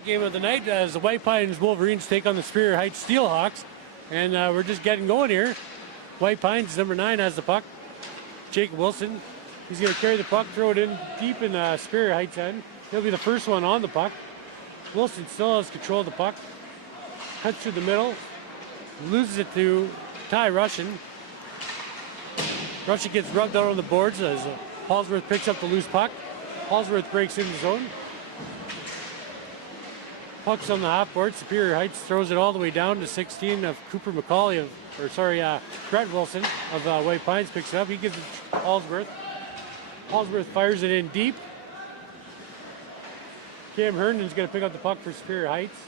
Game of the night as the White Pines Wolverines take on the Superior Heights Steelhawks. And we're just getting going here. White Pines, number 9, has the puck. Jacob Wilson, he's going to carry the puck, throw it in deep in Superior Heights end. He'll be the first one on the puck. Wilson still has control of the puck. Cuts through the middle, loses it to Ty Russian. Russian gets rubbed out on the boards as Halsworth picks up the loose puck. Halsworth breaks in the zone. Puck's on the half board. Superior Heights throws it all the way down to 16 of Cooper McCauley, Brett Wilson of White Pines picks it up. He gives it to Halsworth. Halsworth fires it in deep. Cam Herndon's going to pick up the puck for Superior Heights.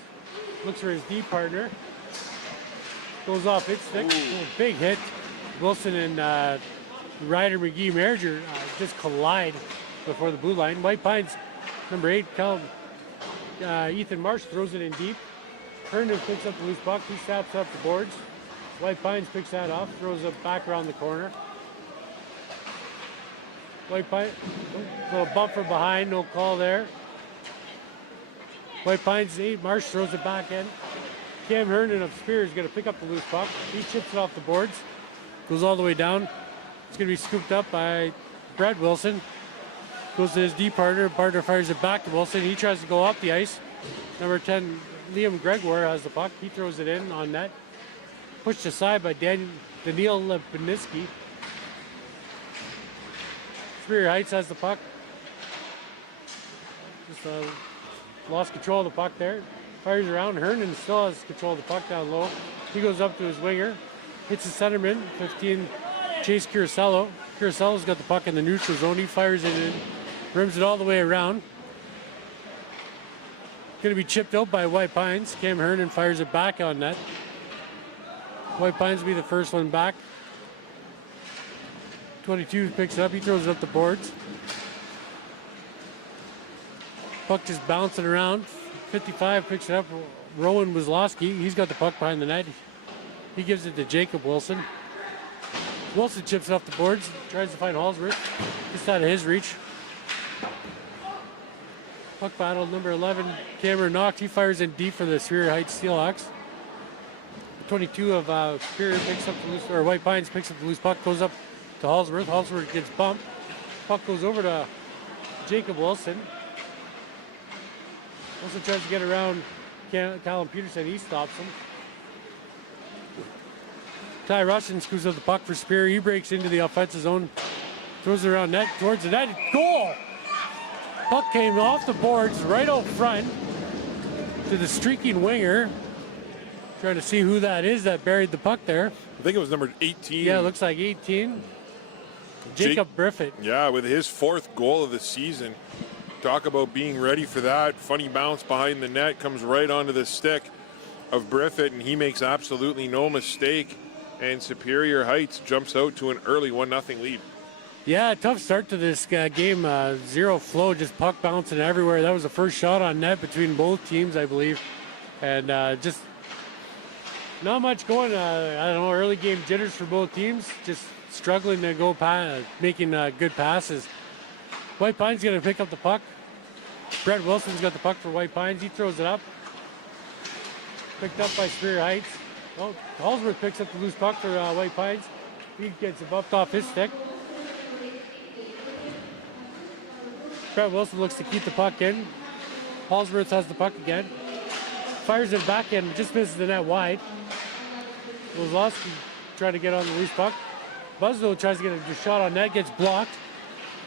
Looks for his deep partner. Goes off his stick. Big hit. Wilson and Ryder McGee-Merger just collide before the blue line. White Pines, number 8, Ethan Marsh throws it in deep. Herndon picks up the loose puck. He snaps up the boards. White Pines picks that off, throws it back around the corner. White Pines, little bump from behind, no call there. White Pines 8, Marsh throws it back in. Cam Herndon of Spear is going to pick up the loose puck. He chips it off the boards, goes all the way down. It's going to be scooped up by Brett Wilson. Goes to his deep partner. Partner fires it back to Wilson. He tries to go up the ice. Number 10, Liam Gregoire has the puck. He throws it in on net. Pushed aside by Daniel Lepiniski. Superior Heights has the puck. Just lost control of the puck there. Fires around. Herndon still has control of the puck down low. He goes up to his winger. Hits the centerman. 15, Chase Curacello. Curacello's got the puck in the neutral zone. He fires it in. Rims it all the way around. Going to be chipped out by White Pines. Cam Herndon fires it back on net. White Pines will be the first one back. 22 picks it up. He throws it up the boards. Puck just bouncing around. 55 picks it up. Rowan Wazlowski. He's got the puck behind the net. He gives it to Jacob Wilson. Wilson chips it off the boards. Tries to find Halsworth. Just out of his reach. Puck battle, number 11, Cameron Knox. He fires in deep for the Superior Heights Steelhawks. 22 of Superior picks up the loose, or White Pines picks up the loose puck, goes up to Halsworth. Halsworth gets bumped. Puck goes over to Jacob Wilson. Also tries to get around Callum Peterson. He stops him. Ty Russian screws up the puck for Superior. He breaks into the offensive zone, throws it around net, towards the net. Goal! Puck came off the boards right out front to the streaking winger. Trying to see who that is that buried the puck there. I think it was number 18. Yeah, it looks like 18. Jacob Briffett. Yeah, with his 4th goal of the season. Talk about being ready for that. Funny bounce behind the net, comes right onto the stick of Briffett, and he makes absolutely no mistake. And Superior Heights jumps out to an early 1-0 lead. Yeah, tough start to this game. Zero flow, just puck bouncing everywhere. That was the first shot on net between both teams, I believe. And just not much going. I don't know, early game jitters for both teams. Just struggling to go making good passes. White Pines going to pick up the puck. Brett Wilson's got the puck for White Pines. He throws it up. Picked up by Superior Heights. Oh, Halsworth picks up the loose puck for White Pines. He gets it bumped off his stick. Brett Wilson looks to keep the puck in. Halsworth has the puck again. Fires it back in, just misses the net wide. Wazlowski trying to get on the loose puck. Buzzo tries to get a shot on net, gets blocked.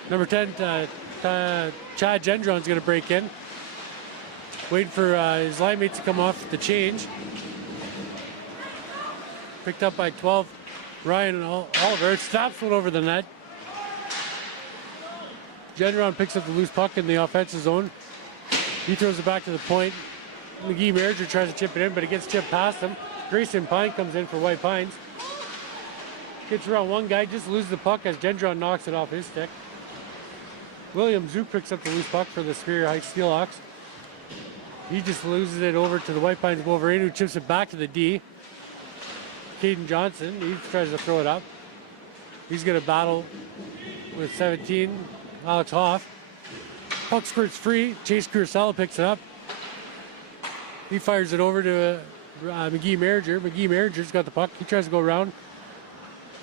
Number 10, Chad Gendron's going to break in. Waiting for his line mates to come off the change. Picked up by 12, Ryan Oliver. Stops one over the net. Gendron picks up the loose puck in the offensive zone. He throws it back to the point. McGee-Merger tries to chip it in, but it gets chipped past him. Grayson Pine comes in for White Pines. Gets around one guy, just loses the puck as Gendron knocks it off his stick. William Zook picks up the loose puck for the Superior Heights Steelhawks. He just loses it over to the White Pines Wolverine, who chips it back to the D. Caden Johnson, he tries to throw it up. He's going to battle with 17, Alex Hoff. Puck squirts free. Chase Curacello picks it up. He fires it over to McGee Marriger. McGee Marriger's got the puck. He tries to go around.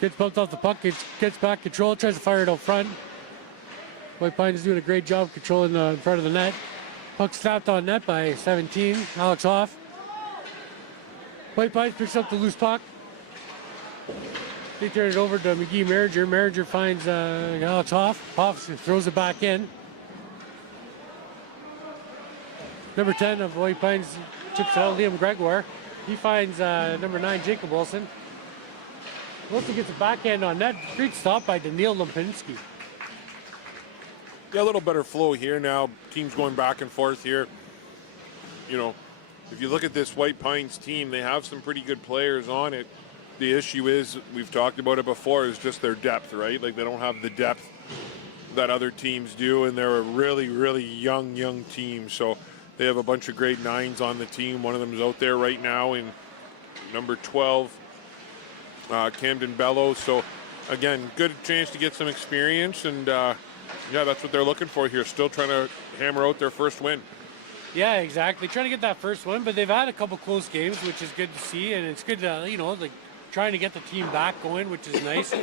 Gets bumped off the puck. Gets back control. Tries to fire it out front. White Pines doing a great job controlling the front of the net. Puck snapped on net by 17. Alex Hoff. White Pines picks up the loose puck. They turn it over to McGee Marriger. Marriger finds Alex Hoff. Hoff throws it back in. Number 10 of White Pines chips it out, Liam Gregoire. He finds number 9, Jacob Wilson. Wilson gets a backhand on net. Great stop by Daniil Lipinski. Yeah, a little better flow here now. Teams going back and forth here. You know, if you look at this White Pines team, they have some pretty good players on it. The issue is, we've talked about it before, is just their depth, right? Like, they don't have the depth that other teams do, and they're a really, really young team. So they have a bunch of grade 9s on the team. One of them is out there right now in number 12, Camden Bellows. So, again, good chance to get some experience, and yeah, that's what they're looking for here. Still trying to hammer out their first win. Yeah, exactly. Trying to get that first win, but they've had a couple close games, which is good to see, and it's good to, you know, like trying to get the team back going, which is nice.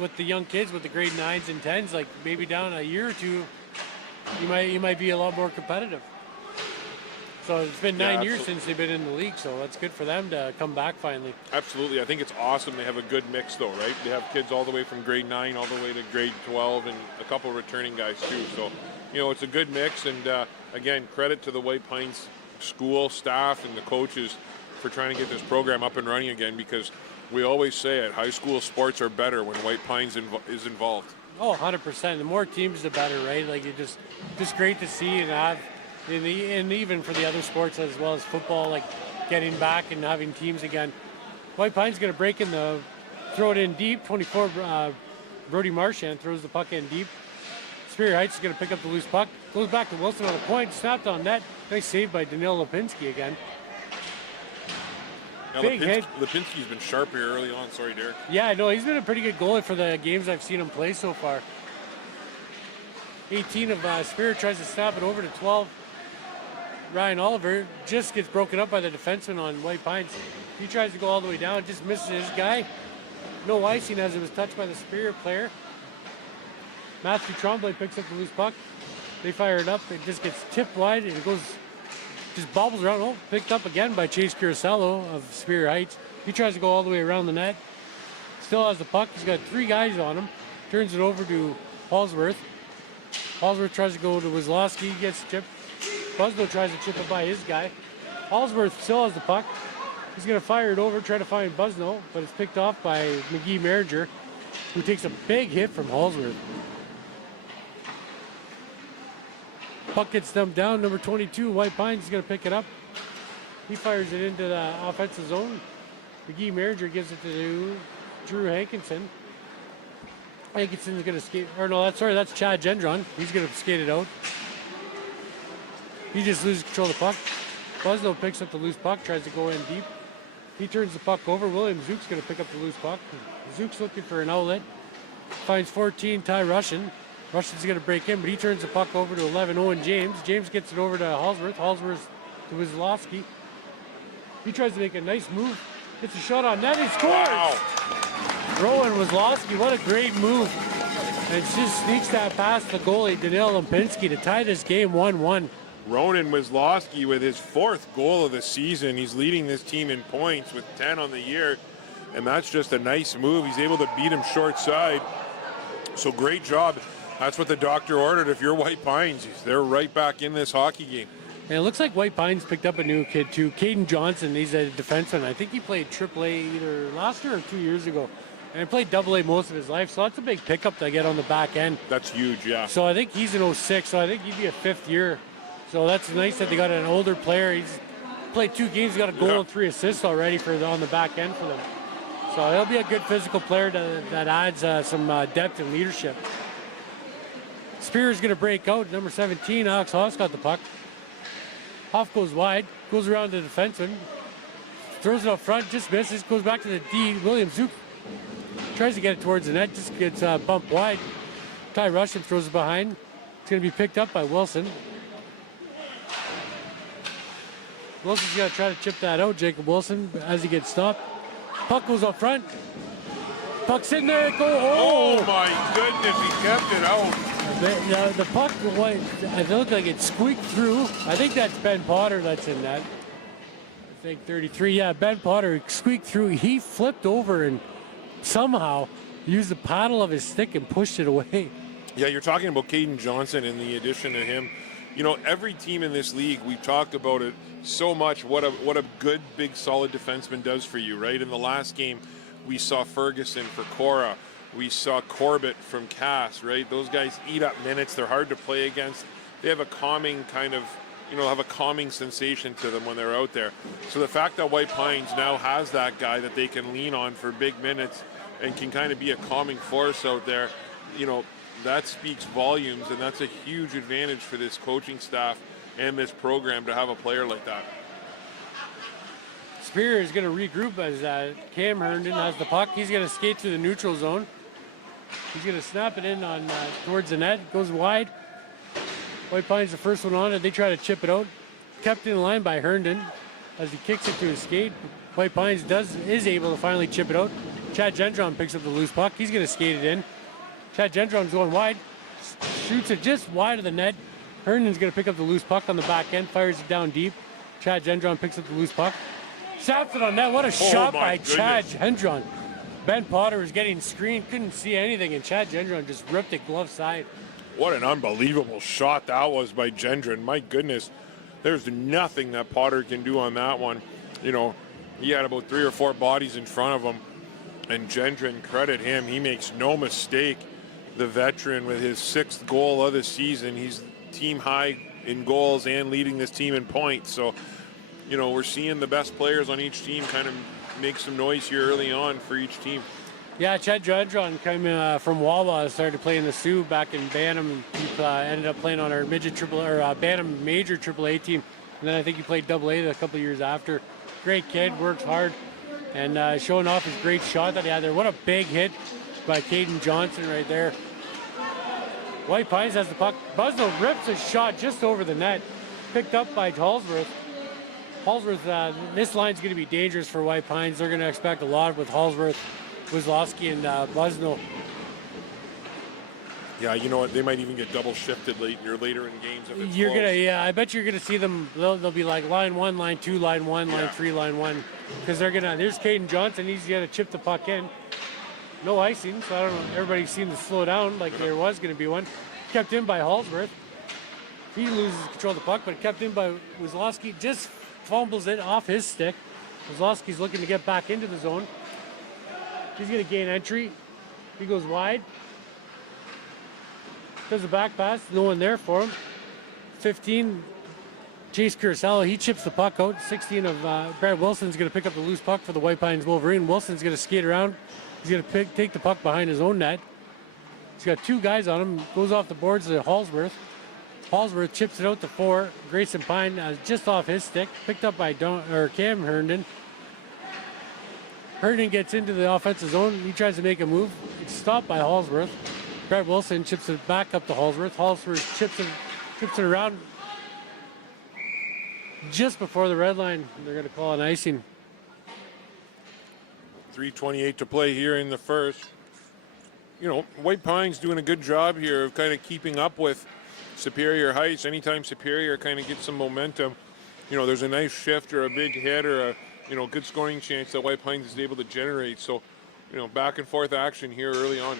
With the young kids, with the grade 9s and 10s, like maybe down a year or two, you might be a lot more competitive. So it's been 9 years since they've been in the league, so that's good for them to come back finally. Absolutely. I think it's awesome they have a good mix, though, right? They have kids all the way from grade 9 all the way to grade 12 and a couple returning guys, too. So, you know, it's a good mix. And, again, credit to the White Pines school staff and the coaches for trying to get this program up and running again, because we always say it, high school sports are better when White Pines is involved. Oh, 100%. The more teams, the better, right? Like, it's just great to see and have. And even for the other sports as well as football, like getting back and having teams again. White Pine's going to break in throw it in deep. 24, Brody Marchand throws the puck in deep. Superior Heights is going to pick up the loose puck. Goes back to Wilson on the point, snapped on net. Nice save by Daniil Lipinski again. Now, Lipinski's been sharp here early on. Sorry, Derek. Yeah, I know. He's been a pretty good goalie for the games I've seen him play so far. 18 of Spirit tries to snap it over to 12. Ryan Oliver just gets broken up by the defenseman on White Pines. He tries to go all the way down, just misses his guy. No icing as it was touched by the Superior player. Matthew Tremblay picks up the loose puck. They fire it up. It just gets tipped wide and it goes, just bobbles around. Oh, picked up again by Chase Curacello of Superior Heights. He tries to go all the way around the net. Still has the puck. He's got 3 guys on him. Turns it over to Halsworth. Halsworth tries to go to Wizlowski. He gets chipped. Busno tries to chip it by his guy. Halsworth still has the puck. He's going to fire it over, try to find Busno, but it's picked off by McGee Marriger, who takes a big hit from Halsworth. Puck gets dumped down. Number 22, White Pines, is going to pick it up. He fires it into the offensive zone. McGee Marriger gives it to Drew Hankinson. Hankinson's going to skate, or no, that's Chad Gendron. He's going to skate it out. He just loses control of the puck. Busno picks up the loose puck, tries to go in deep. He turns the puck over. William Zook's going to pick up the loose puck. Zook's looking for an outlet. Finds 14, Ty Russian. Russian's going to break in, but he turns the puck over to 11, Owen James. James gets it over to Halsworth. Halsworth to Wizlowski. He tries to make a nice move. Gets a shot on net. He scores! Wow. Rowan Wizlowski, what a great move. And just sneaks that past the goalie, Daniil Lipinski, to tie this game 1-1. Ronan Wizlowski with his 4th goal of the season. He's leading this team in points with 10 on the year, and that's just a nice move. He's able to beat him short side. So great job. That's what the doctor ordered. If you're White Pines, they're right back in this hockey game. And it looks like White Pines picked up a new kid too, Caden Johnson. He's a defenseman. I think he played AAA either last year or 2 years ago. And he played AA most of his life, so that's a big pickup to get on the back end. That's huge, yeah. So I think he's in 06, so I think he'd be a 5th year. So that's nice that they got an older player. He's played 2 games, got a goal and 3 assists already on the back end for them. So he'll be a good physical player that adds some depth and leadership. Spear's going to break out. Number 17, Alex Hoff's got the puck. Hoff goes wide, goes around the defenseman, throws it up front, just misses, goes back to the D. William Zook tries to get it towards the net, just gets bumped wide. Ty Russian throws it behind. It's going to be picked up by Wilson. Wilson's going to try to chip that out. Jacob Wilson, as he gets stopped. Puck goes up front. Puck's in there. Oh my goodness, he kept it out. The puck, it looked like it squeaked through. I think that's Ben Potter that's in that. I think 33. Yeah, Ben Potter squeaked through. He flipped over and somehow used the paddle of his stick and pushed it away. Yeah, you're talking about Caden Johnson and the addition of him. You know, every team in this league, we've talked about it so much, what a good, big, solid defenseman does for you, right? In the last game, we saw Ferguson for Cora. We saw Corbett from Cass, right? Those guys eat up minutes. They're hard to play against. They have a calming kind of, have a calming sensation to them when they're out there. So the fact that White Pines now has that guy that they can lean on for big minutes and can kind of be a calming force out there, that speaks volumes, and that's a huge advantage for this coaching staff and this program to have a player like that. Superior is going to regroup as Cam Herndon has the puck. He's going to skate through the neutral zone. He's going to snap it in on towards the net. Goes wide. White Pines the first one on it. They try to chip it out. Kept in line by Herndon as he kicks it to his skate. White Pines is able to finally chip it out. Chad Gendron picks up the loose puck. He's going to skate it in. Chad Gendron's going wide. Shoots it just wide of the net. Herndon's going to pick up the loose puck on the back end. Fires it down deep. Chad Gendron picks up the loose puck. Snaps it on net. What a shot by Chad Gendron. Ben Potter was getting screened, couldn't see anything, and Chad Gendron just ripped it glove side. What an unbelievable shot that was by Gendron. My goodness, there's nothing that Potter can do on that one. He had about 3 or 4 bodies in front of him, and Gendron, credit him, he makes no mistake. The veteran with his 6th goal of the season. He's team high in goals and leading this team in points. So, we're seeing the best players on each team kind of make some noise here early on for each team. Yeah, Chad Gendron came from Wawa, started playing the Sioux back in Bantam. He ended up playing on our Bantam major AAA team, and then I think he played AA a couple of years after. Great kid, works hard, and showing off his great shot that he had there. What a big hit by Caden Johnson right there. White Pines has the puck. Buzzell rips a shot just over the net, picked up by Hallsworth. Hallsworth, this line's going to be dangerous for White Pines. They're going to expect a lot with Hallsworth, Wizlowski, and Busnell. Yeah, you know what? They might even get double shifted later in games if it's close. I bet you're gonna see them. They'll be like line 1, line 2, line 1, line 3, line 1, because they're gonna. There's Caden Johnson. He's gonna chip the puck in. No icing, so I don't know. Everybody seemed to slow down like there was gonna be one. Kept in by Hallsworth. He loses control of the puck, but kept in by Wizlowski. Just fumbles it off his stick. Wizlowski's looking to get back into the zone. He's gonna gain entry. He goes wide. Does a back pass, no one there for him. 15, Chase Kurosawa, he chips the puck out. 16 of Brad Wilson's going to pick up the loose puck for the White Pines Wolverine. Wilson's going to skate around. He's going to take the puck behind his own net. He's got 2 guys on him. Goes off the boards to Hallsworth. Hallsworth chips it out to 4. Grayson Pine just off his stick. Picked up by Cam Herndon. Herndon gets into the offensive zone. He tries to make a move. It's stopped by Hallsworth. Brad Wilson chips it back up to Hallsworth. Hallsworth chips it around just before the red line. They're going to call an icing. 3:28 to play here in the first. White Pines doing a good job here of kind of keeping up with Superior Heights. Anytime Superior kind of gets some momentum, there's a nice shift or a big hit or a good scoring chance that White Pines is able to generate. So, back and forth action here early on.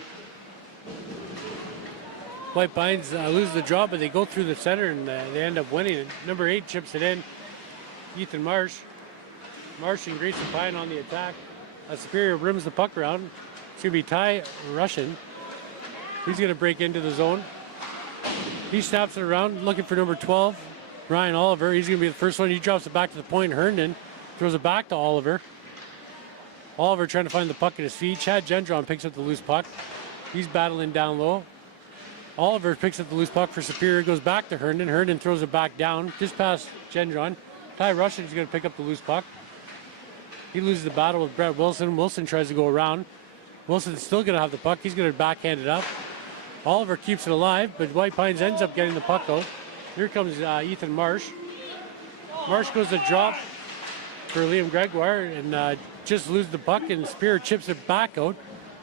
White Pines lose the draw, but they go through the center and they end up winning. Number 8 chips it in. Ethan Marsh. Marsh and Grayson Pine on the attack. Superior rims the puck around. It's going to be Ty Russian. He's going to break into the zone. He snaps it around, looking for number 12, Ryan Oliver. He's going to be the first one. He drops it back to the point. Herndon throws it back to Oliver. Oliver trying to find the puck at his feet. Chad Gendron picks up the loose puck. He's battling down low. Oliver picks up the loose puck for Superior. Goes back to Herndon. Herndon throws it back down, just past Gendron. Ty Russian is going to pick up the loose puck. He loses the battle with Brett Wilson. Wilson tries to go around. Wilson's still going to have the puck. He's going to backhand it up. Oliver keeps it alive, but White Pines ends up getting the puck out. Here comes Ethan Marsh. Marsh goes to drop for Liam Gregoire and just loses the puck, and Spear chips it back out.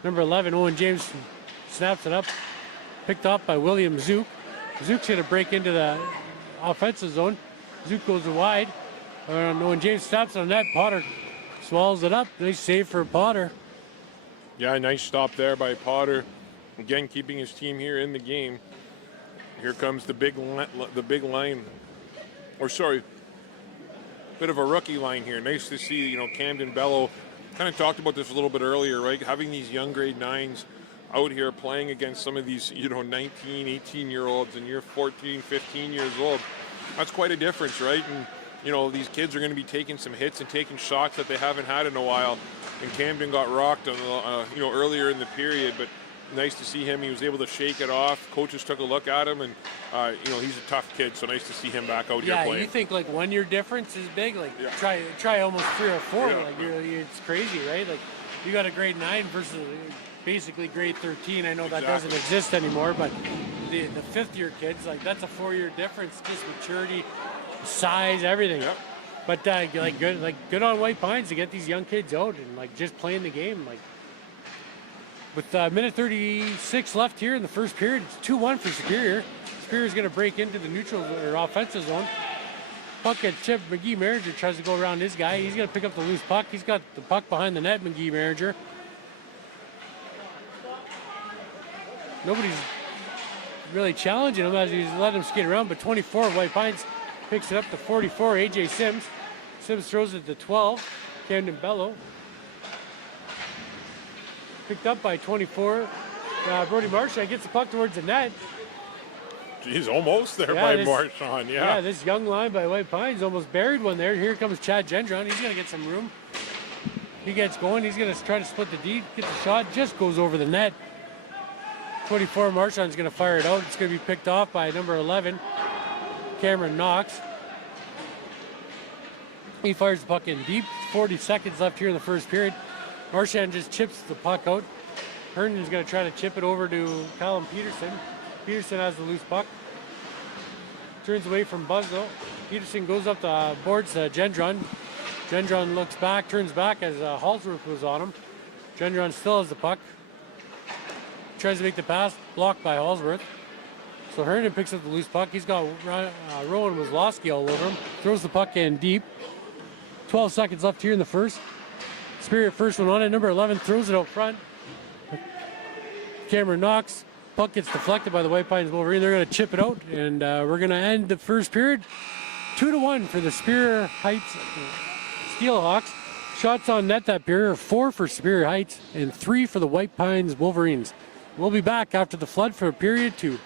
Number 11, Owen James snaps it up, picked up by William Zook. Zook's going to break into the offensive zone. Zook goes wide. Owen James snaps on net. Potter swallows it up. Nice save for Potter. Yeah, nice stop there by Potter. Again, keeping his team here in the game. Here comes the big line. Or sorry, bit of a rookie line here. Nice to see, Camden Bello. Kind of talked about this a little bit earlier, right? Having these young grade 9s out here playing against some of these, 19, 18-year-olds, and you're 14, 15 years old. That's quite a difference, right? And, these kids are going to be taking some hits and taking shots that they haven't had in a while. And Camden got rocked on, earlier in the period, but nice to see him. He was able to shake it off. Coaches took a look at him, and he's a tough kid. So nice to see him back out here playing. Yeah, you think like 1 year difference is big. Like try almost 3 or 4. Yeah. Like it's crazy, right? Like you got a grade 9 versus basically grade 13. I know that doesn't exist anymore, but the 5th year kids, like that's a 4 year difference, just maturity, size, everything. Yep. But good on White Pines to get these young kids out and like just playing the game. Like with minute 36 left here in the first period, it's 2-1 for Superior. Superior's going to break into the neutral or offensive zone. Puck gets chipped. McGee Marringer tries to go around his guy. He's going to pick up the loose puck. He's got the puck behind the net. McGee Marringer. Nobody's really challenging him as he's letting him skate around. But 24 White Pines picks it up to 44. AJ Sims. Sims throws it to 12. Camden Bello. Picked up by 24. Brody Marchand gets the puck towards the net. He's almost there by Marchand, Yeah, this young line by White Pines almost buried one there. Here comes Chad Gendron. He's going to get some room. He gets going. He's going to try to split the D. Get the shot. Just goes over the net. 24, Marchand's going to fire it out. It's going to be picked off by number 11, Cameron Knox. He fires the puck in deep. 40 seconds left here in the first period. Marchand just chips the puck out. Herndon's going to try to chip it over to Callum Peterson. Peterson has the loose puck. Turns away from Buzzo. Peterson goes up the boards to Gendron. Gendron looks back, turns back as Halsworth was on him. Gendron still has the puck. Tries to make the pass, blocked by Halsworth. So Herndon picks up the loose puck. He's got Rowan Wazlowski all over him. Throws the puck in deep. 12 seconds left here in the first. Superior first one on it. Number 11 throws it out front. Cameron Knox. Puck gets deflected by the White Pines Wolverine. They're going to chip it out, and we're going to end the first period 2-1 for the Superior Heights Steelhawks. Shots on net that period, 4 for Superior Heights and 3 for the White Pines Wolverines. We'll be back after the flood for period 2.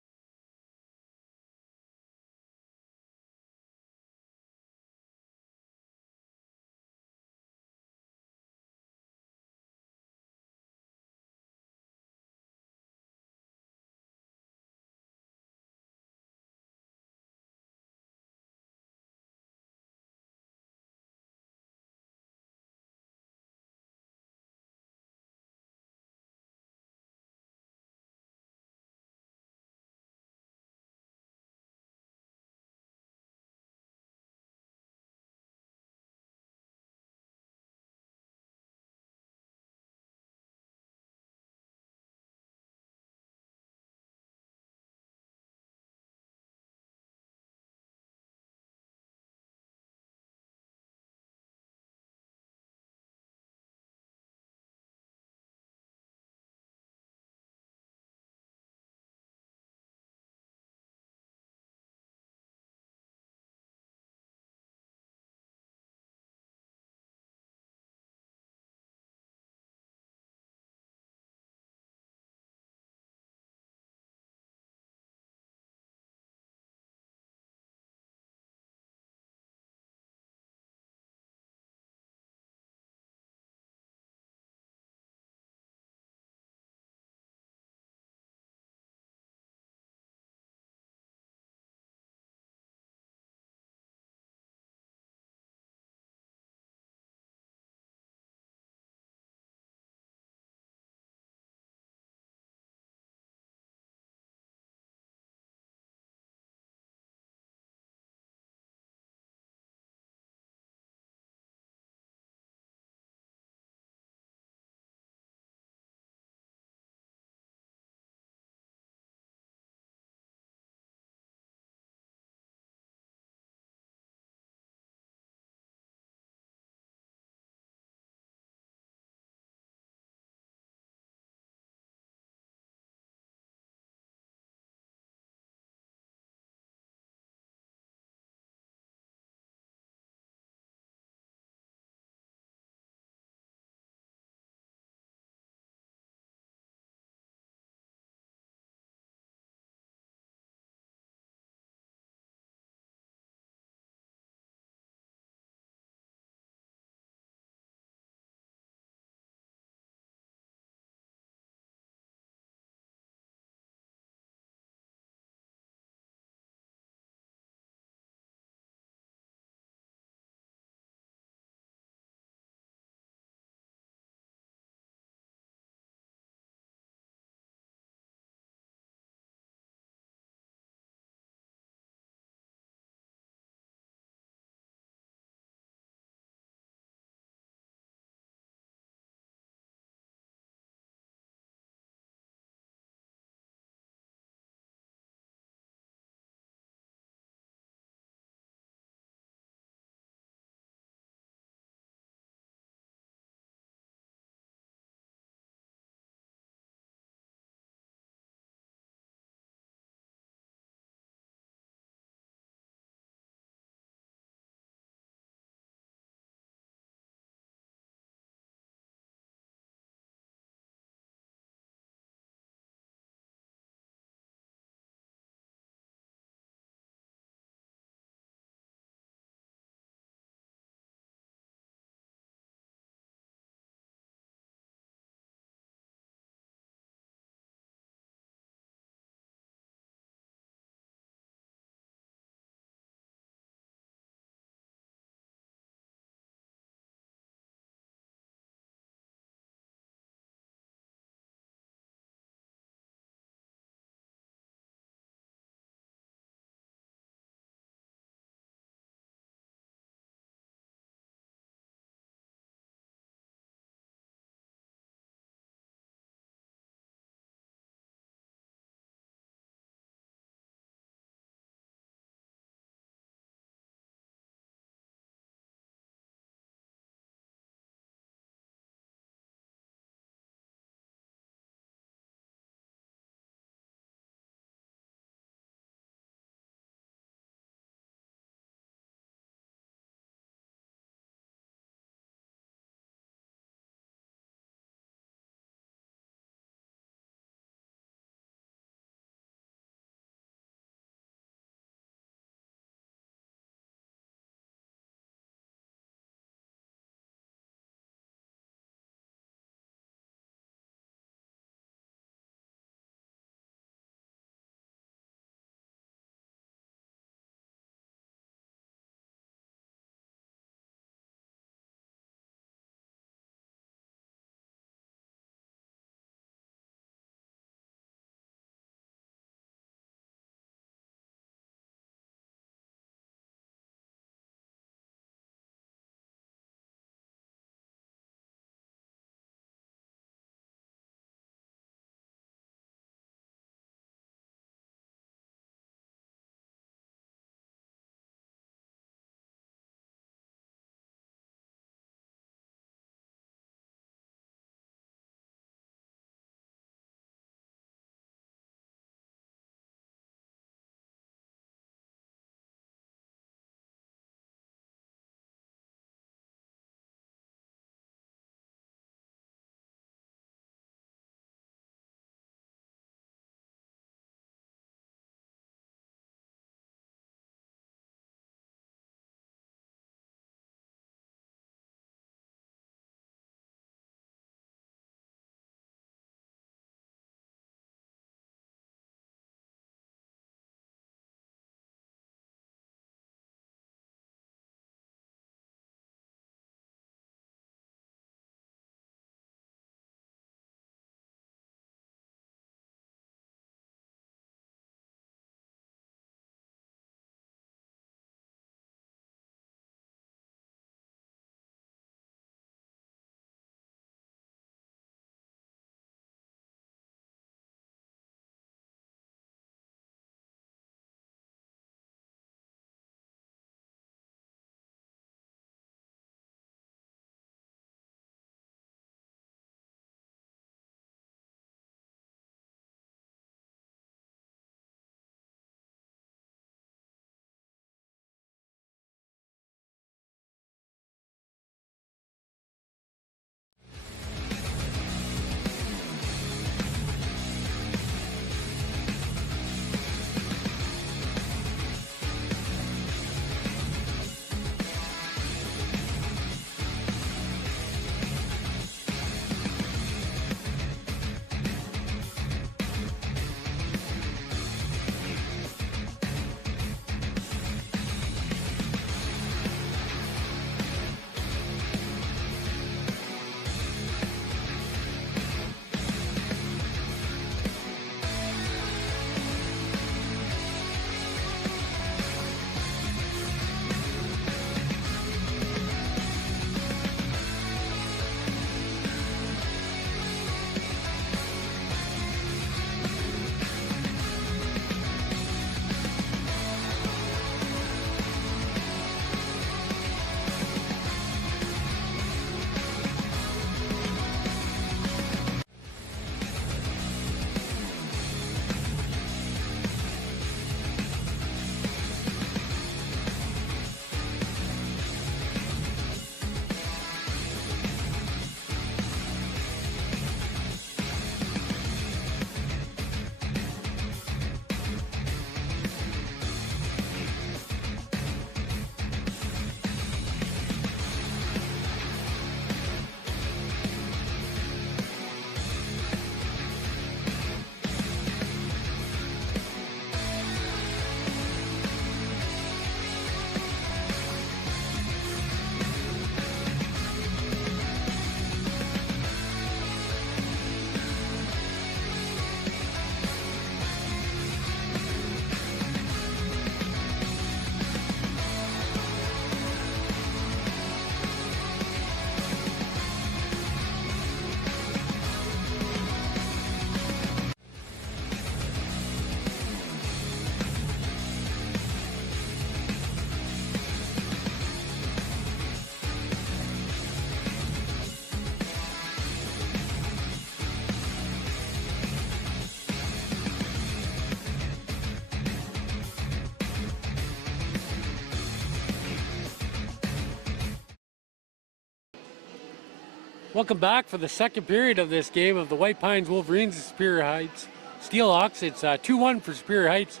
Welcome back for the second period of this game of the White Pines Wolverines and Superior Heights Steelhawks. It's 2-1 for Superior Heights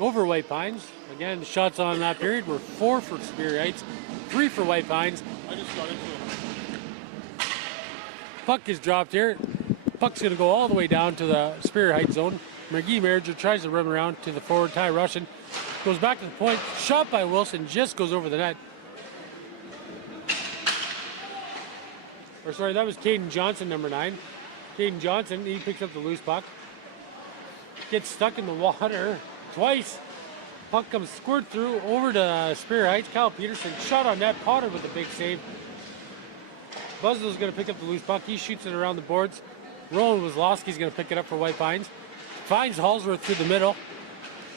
over White Pines. Again, the shots on that period were 4 for Superior Heights, 3 for White Pines. I just got into it. Puck is dropped here. Puck's going to go all the way down to the Superior Heights zone. McGee Manager tries to run around to the forward, Ty Russian. Goes back to the point, shot by Wilson, just goes over the net. Or sorry, that was Caden Johnson, number 9. Caden Johnson, he picks up the loose puck. Gets stuck in the water twice. Puck comes squirt through over to Superior Heights. Kyle Peterson shot on net. Potter with a big save. Buzzlow's going to pick up the loose puck. He shoots it around the boards. Roland Wazlowski's going to pick it up for White Pines. Finds Hallsworth through the middle.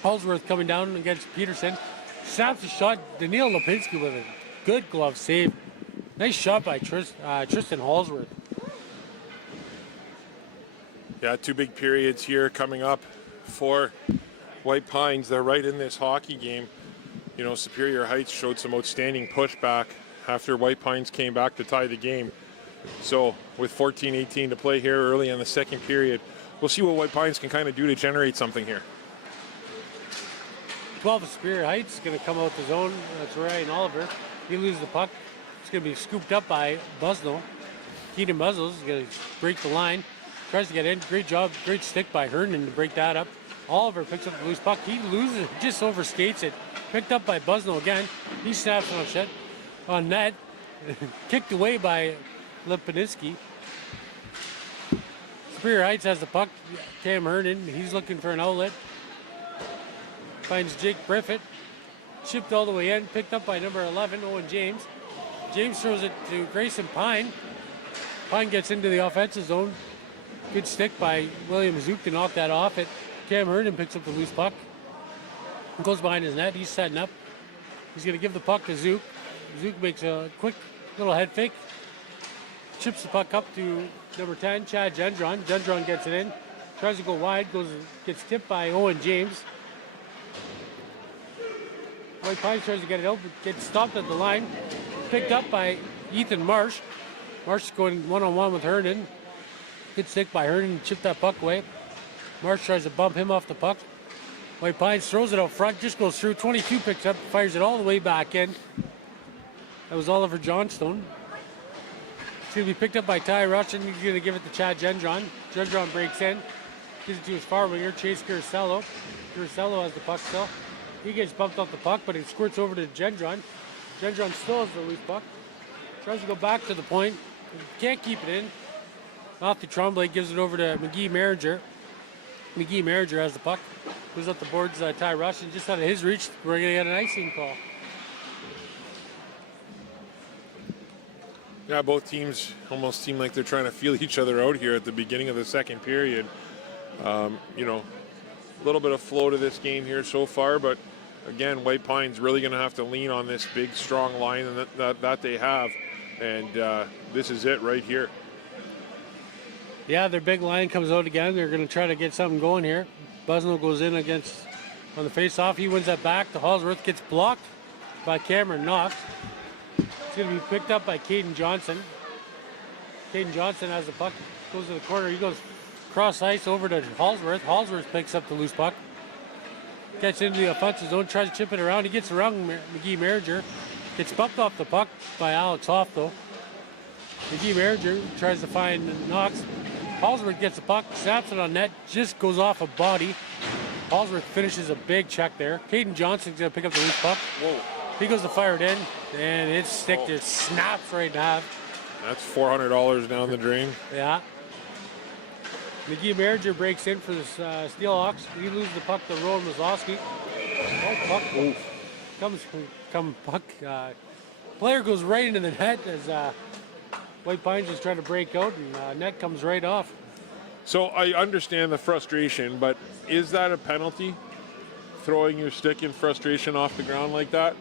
Hallsworth coming down against Peterson. Snaps a shot. Daniil Lipinski with a good glove save. Nice shot by Tristan Hallsworth. Yeah, 2 big periods here coming up for White Pines. They're right in this hockey game. You know, Superior Heights showed some outstanding pushback after White Pines came back to tie the game. So with 14-18 to play here early in the second period, we'll see what White Pines can kind of do to generate something here. 12 of Superior Heights going to come out the zone. That's Ryan Oliver. He loses the puck. It's going to be scooped up by Busnell. Keaton Buzzles is going to break the line. Tries to get in. Great job. Great stick by Herndon to break that up. Oliver picks up the loose puck. He loses it. Just overskates it. Picked up by Busnell again. He snaps on shot on net. Kicked away by Lipinski. Superior Heights has the puck. Cam Herndon. He's looking for an outlet. Finds Jake Briffett. Chipped all the way in. Picked up by number 11, Owen James. James throws it to Grayson Pine. Pine gets into the offensive zone. Good stick by William Zook to knock that off it. Cam Herndon picks up the loose puck. Goes behind his net. He's setting up. He's going to give the puck to Zook. Zook makes a quick little head fake. Chips the puck up to number 10, Chad Gendron. Gendron gets it in. Tries to go wide. Gets tipped by Owen James. White Pines tries to get it out, but gets stopped at the line. Picked up by Ethan Marsh. Marsh is going one-on-one with Herndon. Good stick by Herndon, chipped that puck away. Marsh tries to bump him off the puck. White Pines throws it out front, just goes through. 22 picks up, fires it all the way back in. That was Oliver Johnstone. It's going to be picked up by Ty Russian. He's going to give it to Chad Gendron. Gendron breaks in. Gives it to his far winger, Chase Curicello. Curicello has the puck still. He gets bumped off the puck, but it squirts over to Gendron. Gendron still has the loose puck. Tries to go back to the point. Can't keep it in. Off the Tremblay, gives it over to McGee Manager. McGee Manager has the puck. Goes up the boards, Ty Russian. Just out of his reach, we're going to get an icing call. Yeah, both teams almost seem like they're trying to feel each other out here at the beginning of the second period. You know, a little bit of flow to this game here so far, but again, White Pines really going to have to lean on this big, strong line that they have, and this is it right here. Yeah, their big line comes out again. They're going to try to get something going here. Busnell goes in on the face-off. He wins that back. The Hallsworth gets blocked by Cameron Knox. It's going to be picked up by Caden Johnson. Caden Johnson has the puck. Goes to the corner. He goes cross ice over to Hallsworth. Hallsworth picks up the loose puck. Gets into the offensive zone, tries to chip it around. He gets around McGee Manager. Gets bumped off the puck by Alex Hoff, though. McGee Manager tries to find Knox. Hallsworth gets the puck, snaps it on net, just goes off a body. Hallsworth finishes a big check there. Caden Johnson's going to pick up the loose puck. Whoa. He goes to fire it in, and his stick just snaps right in half. That's $400 down the drain. Yeah. McGee Manager breaks in for the Steelhawks. He loses the puck to Rowan Wazlowski. Puck. Puck. Player goes right into the net as White Pines is trying to break out, and net comes right off. So I understand the frustration, but is that a penalty? Throwing your stick in frustration off the ground like that?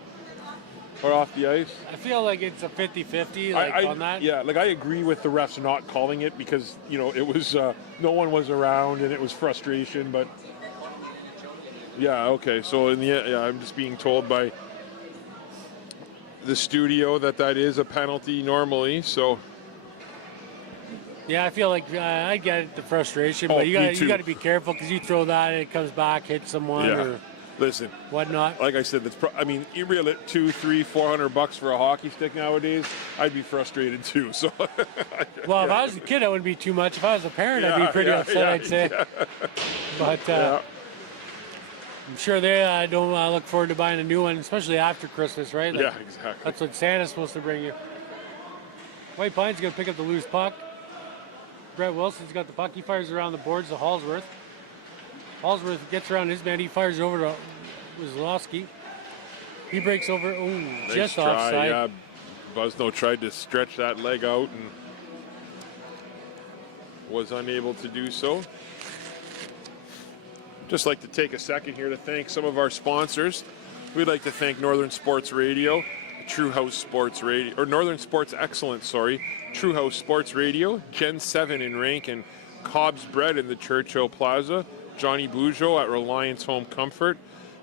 Or off the ice? I feel like it's a 50-50 on that. Yeah, like I agree with the refs not calling it because, you know, it was, no one was around and it was frustration, but yeah, okay. So in the yeah, I'm just being told by the studio that is a penalty normally, so Yeah, I feel like I get the frustration, Oh, but me you too. got to be careful because you throw that and it comes back, hits someone or Listen, whatnot. like I said, I mean, you reel it $200-$400 for a hockey stick nowadays. I'd be frustrated too. So, Well, if I was a kid, it wouldn't be too much. If I was a parent, I'd be pretty upset, I'd say. But I'm sure they don't look forward to buying a new one, especially after Christmas, right? Like, yeah, exactly. that's what Santa's supposed to bring you. White Pine's going to pick up the loose puck. Brett Wilson's got the puck. He fires around the boards to Hallsworth. Hallsworth gets around his man. He fires over to Wazlowski. He breaks over. Oh, Nice just try, offside. Yeah, Buzno tried to stretch that leg out and was unable to do so. Just like to take a second here to thank some of our sponsors. We'd like to thank Northern Sports Radio, True House Sports Radio, or Northern Sports Excellence, sorry, True House Sports Radio, Gen 7 in Rankin, Cobb's Bread in the Churchill Plaza, Johnny Bujo at Reliance Home Comfort,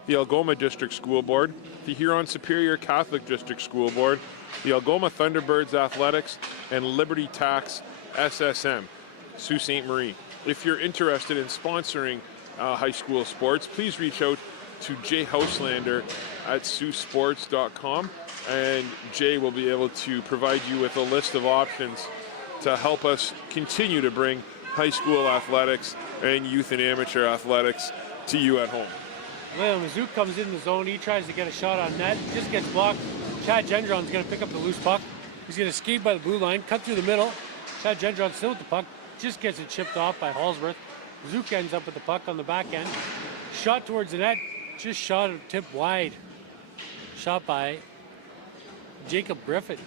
the Algoma District School Board, the Huron Superior Catholic District School Board, the Algoma Thunderbirds Athletics, and Liberty Tax SSM, Sault Ste. Marie. If you're interested in sponsoring high school sports, please reach out to Jay Houselander at Saultsports.com, and Jay will be able to provide you with a list of options to help us continue to bring high school athletics and youth and amateur athletics to you at home. Well, Mizzou comes in the zone. He tries to get a shot on net. Just gets blocked. Chad Gendron's going to pick up the loose puck. He's going to skate by the blue line, cut through the middle. Chad Gendron still with the puck. Just gets it chipped off by Hallsworth. Zook ends up with the puck on the back end. Shot towards the net. Just shot it tipped wide. Shot by Jacob Griffin.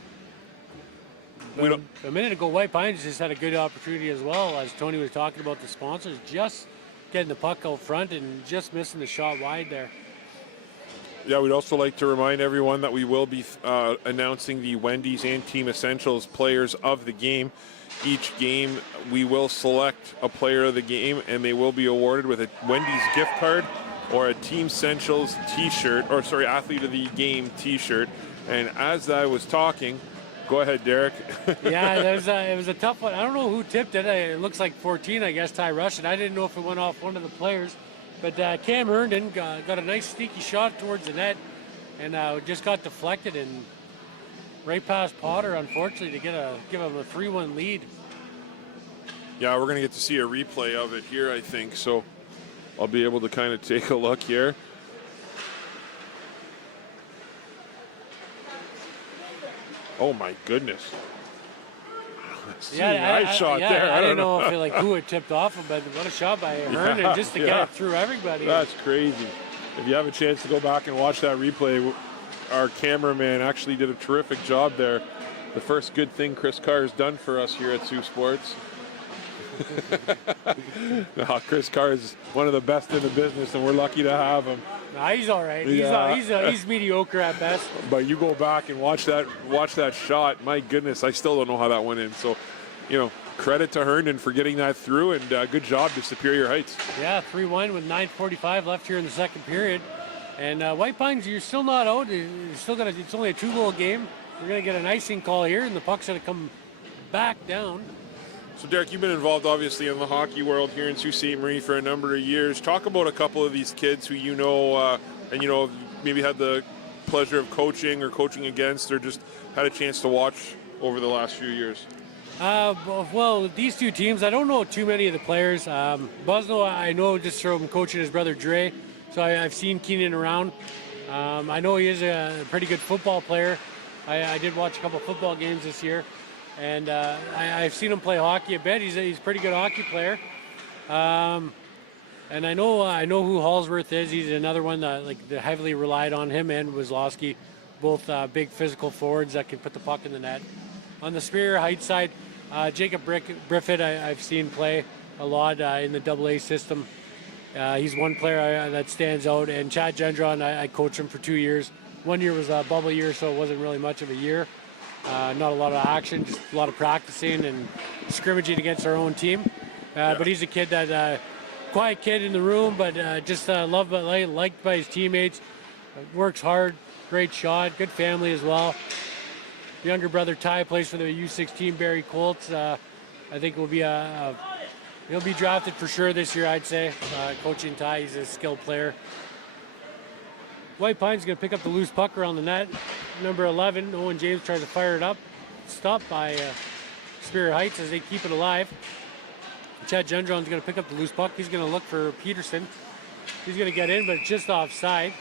A minute ago, White Pines just had a good opportunity as well, as Tony was talking about the sponsors, just getting the puck out front and just missing the shot wide there. Yeah, we'd also like to remind everyone that we will be announcing the Wendy's and Team Essentials players of the game. Each game, we will select a player of the game, and they will be awarded with a Wendy's gift card or a Team Essentials T-shirt, or sorry, Athlete of the Game T-shirt. And as I was talking, go ahead, Derek. Yeah, it was a tough one. I don't know who tipped it. It looks like 14, I guess, Ty Russian. I didn't know if it went off one of the players. But Cam Herndon got a nice sneaky shot towards the net and just got deflected and right past Potter, unfortunately, to give him a 3-1 lead. Yeah, we're going to get to see a replay of it here, I think. So I'll be able to kind of take a look here. Oh, my goodness. Nice shot there. I don't know if who it tipped off of, but what a shot by Herndon just to get it through everybody. That's crazy. If you have a chance to go back and watch that replay, our cameraman actually did a terrific job there. The first good thing Chris Carr has done for us here at Sioux Sports. No, Chris Carr is one of the best in the business, and we're lucky to have him. Nah, he's all right. Yeah. He's mediocre at best. But you go back and watch that shot. My goodness, I still don't know how that went in. So, credit to Herndon for getting that through, and good job to Superior Heights. Yeah, 3-1 with 9:45 left here in the second period. And White Pines, you're still not out. It's only a 2-goal game. We're going to get an icing call here, and the puck's going to come back down. So, Derek, you've been involved, obviously, in the hockey world here in Sault Ste. Marie for a number of years. Talk about a couple of these kids who and maybe had the pleasure of coaching or coaching against, or just had a chance to watch over the last few years. Well, these two teams, I don't know too many of the players. Buzno, I know just from coaching his brother Dre, so I've seen Keenan around. I know he is a pretty good football player. I did watch a couple football games this year. And I've seen him play hockey a bit. He's a pretty good hockey player. And I know who Hallsworth is. He's another one that heavily relied on him and Wazlowski, both big physical forwards that can put the puck in the net. On the Superior Heights side, Jacob Briffett I've seen play a lot in the AA system. He's one player that stands out. And Chad Gendron, I coached him for 2 years. 1 year was a bubble year, so it wasn't really much of a year. Not a lot of action, just a lot of practicing and scrimmaging against our own team. But he's a kid quiet kid in the room, but just loved, liked by his teammates. Works hard, great shot, good family as well. Younger brother Ty plays for the U16 Barrie Colts. I think will be he'll be drafted for sure this year, I'd say. Coaching Ty, he's a skilled player. White Pine's going to pick up the loose puck around the net. Number 11, Owen James tries to fire it up. Stopped by Superior Heights as they keep it alive. Chad Gendron's going to pick up the loose puck. He's going to look for Peterson. He's going to get in, but just offside.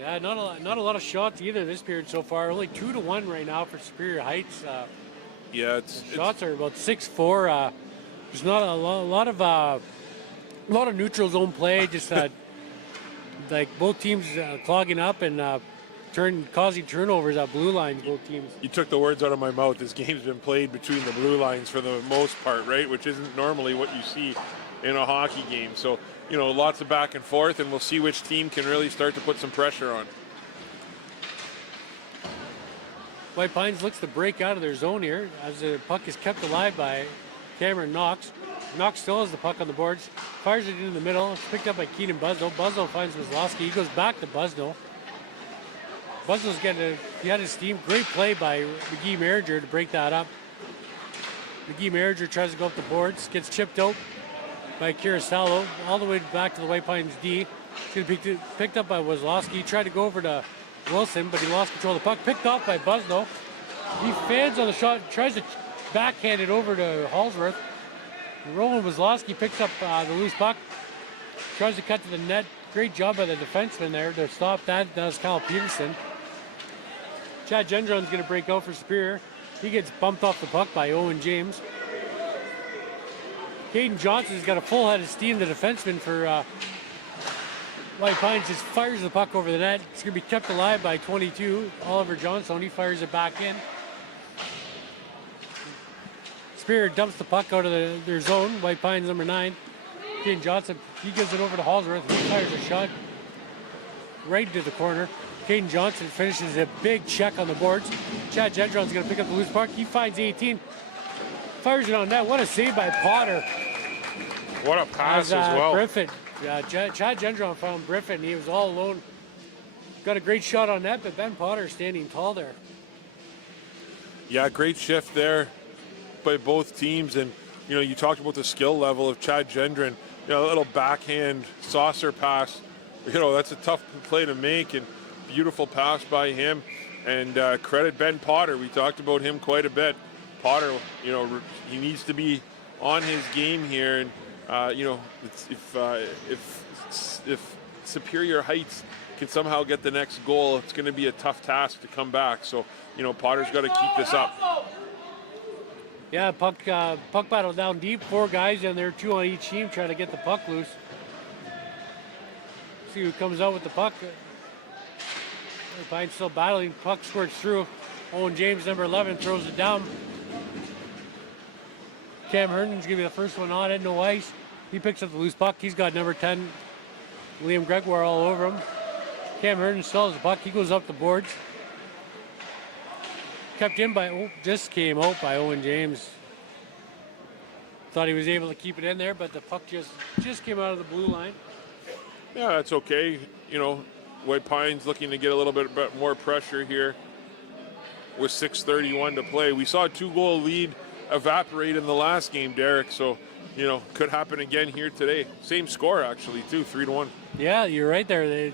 Yeah, not a lot of shots either this period so far. Only 2-1 right now for Superior Heights. Shots are about 6-4. There's not a lot of neutral zone play. Just like both teams clogging up and causing turnovers at blue lines. Both teams. You took the words out of my mouth. This game's been played between the blue lines for the most part, right? Which isn't normally what you see in a hockey game. So, lots of back and forth, and we'll see which team can really start to put some pressure on. White Pines looks to break out of their zone here as the puck is kept alive by Cameron Knox. Knox still has the puck on the boards, fires it into the middle. It's picked up by Keenan Busno. Busno finds Wazlowski. He goes back to Busno. Busno's he had his team. Great play by McGee Merringer to break that up. McGee Merringer tries to go up the boards, gets chipped out by Kurosawa all the way back to the White Pines D. He's going to be picked up by Wazlowski. He tried to go over to Wilson, but he lost control of the puck. Picked off by Busno. He fans on the shot, tries to backhand it over to Hallsworth. Roland Wazlowski picks up the loose puck, tries to cut to the net. Great job by the defenseman there to stop that. Does Kyle Peterson. Chad Gendron's going to break out for Superior. He gets bumped off the puck by Owen James. Caden Johnson's got a full head of steam. The defenseman for White Pines just fires the puck over the net. It's going to be kept alive by 22, Oliver Johnstone. He fires it back in. Superior dumps the puck out of their zone. White Pines number 9. Caden Johnson, he gives it over to Hallsworth. He fires a shot right into the corner. Caden Johnson finishes a big check on the boards. Chad Gendron's going to pick up the loose puck. He finds 18. Fires it on net. What a save by Potter. What a pass as well. Griffin. Chad Gendron found Griffin. He was all alone. Got a great shot on net, but Ben Potter standing tall there. Yeah, great shift there by both teams. And, you talked about the skill level of Chad Gendron. A little backhand saucer pass. That's a tough play to make, and beautiful pass by him. And credit Ben Potter. We talked about him quite a bit. Potter, he needs to be on his game here. And, if Superior Heights can somehow get the next goal, it's going to be a tough task to come back. So, Potter's got to keep this up. Yeah, puck battle down deep. 4 guys in there, 2 on each team, trying to get the puck loose. See who comes out with the puck. Pine's still battling. Puck squirts through. Owen James, number 11, throws it down. Cam Herndon's going to be the first one on it, no ice. He picks up the loose puck. He's got number 10, Liam Gregoire, all over him. Cam Herndon still has the puck. He goes up the boards. Kept in by, just came out by Owen James. Thought he was able to keep it in there, but the puck just came out of the blue line. Yeah, that's okay. White Pines looking to get a little bit more pressure here with 6:31 to play. We saw a 2-goal lead evaporate in the last game, Derek, so could happen again here today. Same score actually too, 3-1. Yeah, you're right there.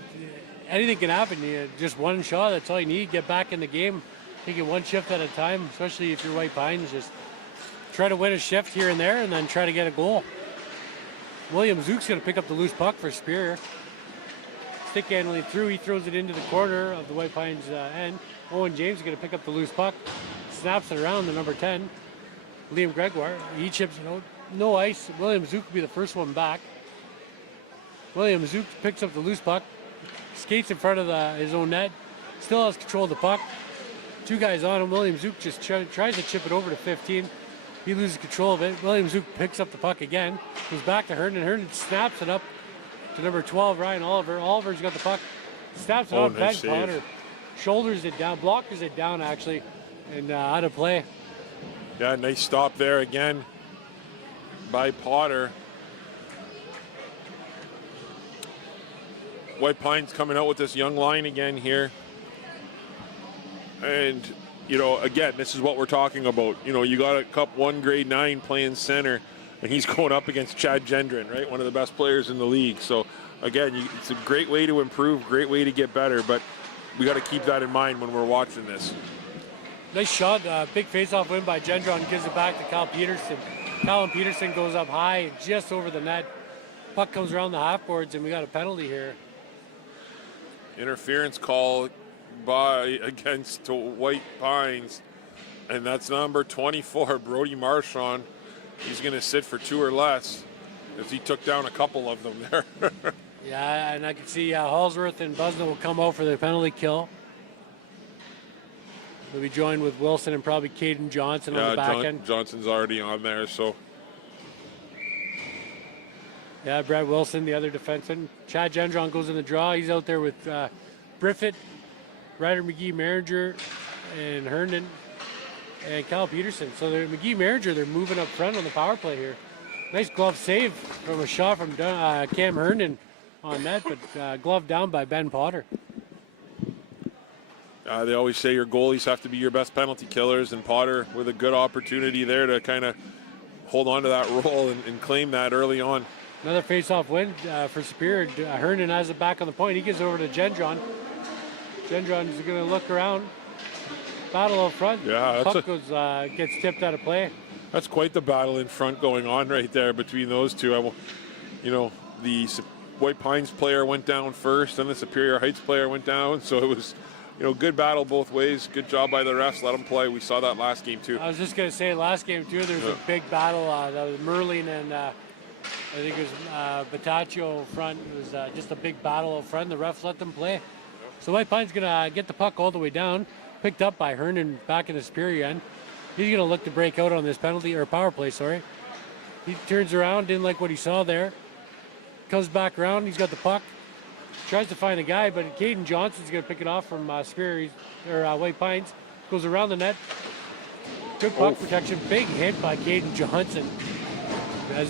Anything can happen. Just one shot, that's all you need. Get back in the game. Take it one shift at a time, especially if you're White Pines. Just try to win a shift here and there and then try to get a goal. William Zook's going to pick up the loose puck for Superior. Stick handling through, he throws it into the corner of the White Pines end. Owen James is going to pick up the loose puck. Snaps it around to number 10, Liam Gregoire. He chips it out. No ice. William Zook will be the first one back. William Zook picks up the loose puck. Skates in front of his own net. Still has control of the puck. 2 guys on him. William Zook just tries to chip it over to 15. He loses control of it. William Zook picks up the puck again. Goes back to Herndon. Herndon snaps it up to number 12, Ryan Oliver. Oliver's got the puck. Snaps it on Ben Potter. Shoulders it down. Blockers it down, actually. And out of play. Yeah, nice stop there again by Potter. White Pines coming out with this young line again here. And, you know, again, this is what we're talking about. You know, you got a Cup 1 grade 9 playing center, and he's going up against Chad Gendron, right? One of the best players in the league. So, again, it's a great way to improve, great way to get better, but we got to keep that in mind when we're watching this. Nice shot, big face-off win by Gendron, gives it back to Cal Peterson. Colin Peterson goes up high, just over the net. Puck comes around the half boards, and we got a penalty here. Interference call against White Pines, and that's number 24, Brody Marchand. He's going to sit for 2 or less, as he took down a couple of them there. Yeah, and I can see Hallsworth and Busnell will come out for the penalty kill. They'll be joined with Wilson and probably Caden Johnson on the back end. Johnson's already on there, so. Yeah, Brett Wilson, the other defenseman. Chad Gendron goes in the draw. He's out there with Briffett, Ryder McGee-Maringer, and Herndon, and Kyle Peterson. So McGee-Maringer, they're moving up front on the power play here. Nice glove save from a shot from Cam Herndon on net, but glove down by Ben Potter. They always say your goalies have to be your best penalty killers, and Potter with a good opportunity there to kind of hold on to that role and claim that early on. Another face-off win for Superior. Herndon has it back on the point. He gives it over to Gendron. Gendron is going to look around. Battle up front. Yeah, Puck gets tipped out of play. That's quite the battle in front going on right there between those two. The White Pines player went down first, and the Superior Heights player went down. So it was, good battle both ways. Good job by the refs. Let them play. We saw that last game too. I was just going to say, last game too, there was a big battle. That was Merlin and I think it was Bataccio front. It was just a big battle up front. The refs let them play. So White Pine's going to get the puck all the way down, picked up by Herndon back in the Superior end. He's going to look to break out on this penalty, or power play, sorry. He turns around, didn't like what he saw there. Comes back around, he's got the puck. Tries to find a guy, but Caden Johnson's going to pick it off from Superior, or White Pines. Goes around the net. Good puck protection. Big hit by Caden Johnson. As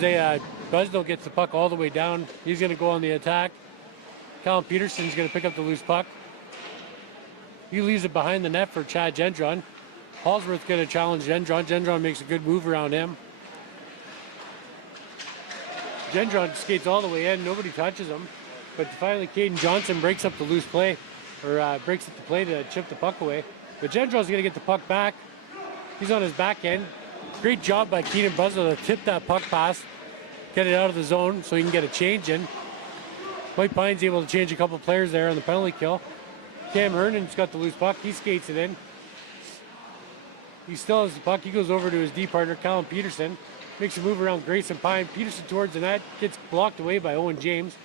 Busnell gets the puck all the way down, he's going to go on the attack. Colin Peterson's going to pick up the loose puck. He leaves it behind the net for Chad Gendron. Hallsworth's going to challenge Gendron. Gendron makes a good move around him. Gendron skates all the way in. Nobody touches him. But finally, Caden Johnson breaks up the loose play, or breaks up the play to chip the puck away. But Gendron's going to get the puck back. He's on his back end. Great job by Keenan Busnell to tip that puck pass, get it out of the zone so he can get a change in. White Pine's able to change a couple players there on the penalty kill. Cam Herndon's got the loose puck. He skates it in. He still has the puck. He goes over to his D partner, Colin Peterson. Makes a move around Grayson Pine. Peterson towards the net. Gets blocked away by Owen James.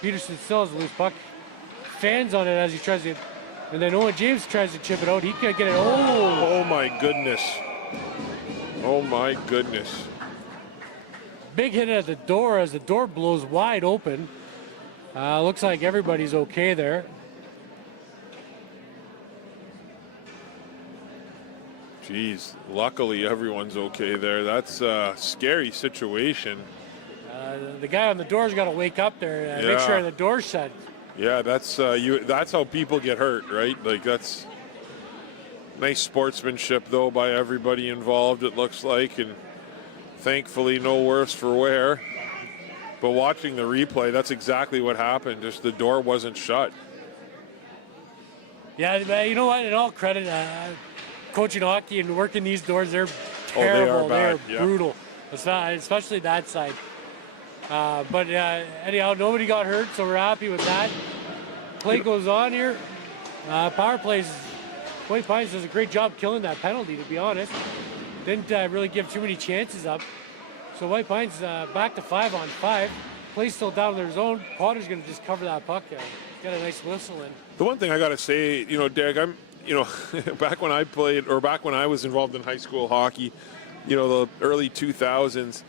Peterson still has the loose puck. Fans on it as he tries to... And then Owen James tries to chip it out. He can't get it. Oh my goodness. Oh my goodness. Big hit at the door as the door blows wide open. Looks like everybody's okay there. Jeez, luckily everyone's okay there. That's a scary situation. The guy on the door's got to wake up there and make sure the door's shut. Yeah, that's how people get hurt, right? Like, that's nice sportsmanship though by everybody involved, it looks like, and thankfully no worse for wear. But watching the replay, that's exactly what happened. Just the door wasn't shut. Yeah, you know what? In all credit, coaching hockey and working these doors, they're terrible. They are bad. They're brutal. It's not, especially that side. But anyhow, nobody got hurt, so we're happy with that. Play goes on here. Power plays. White Pines does a great job killing that penalty, to be honest. Didn't really give too many chances up. So White Pines back to 5-on-5. Play's still down in their zone. Potter's going to just cover that puck. Got a nice whistle in. The one thing I got to say, Derek, back when I played, or back when I was involved in high school hockey, the early 2000s,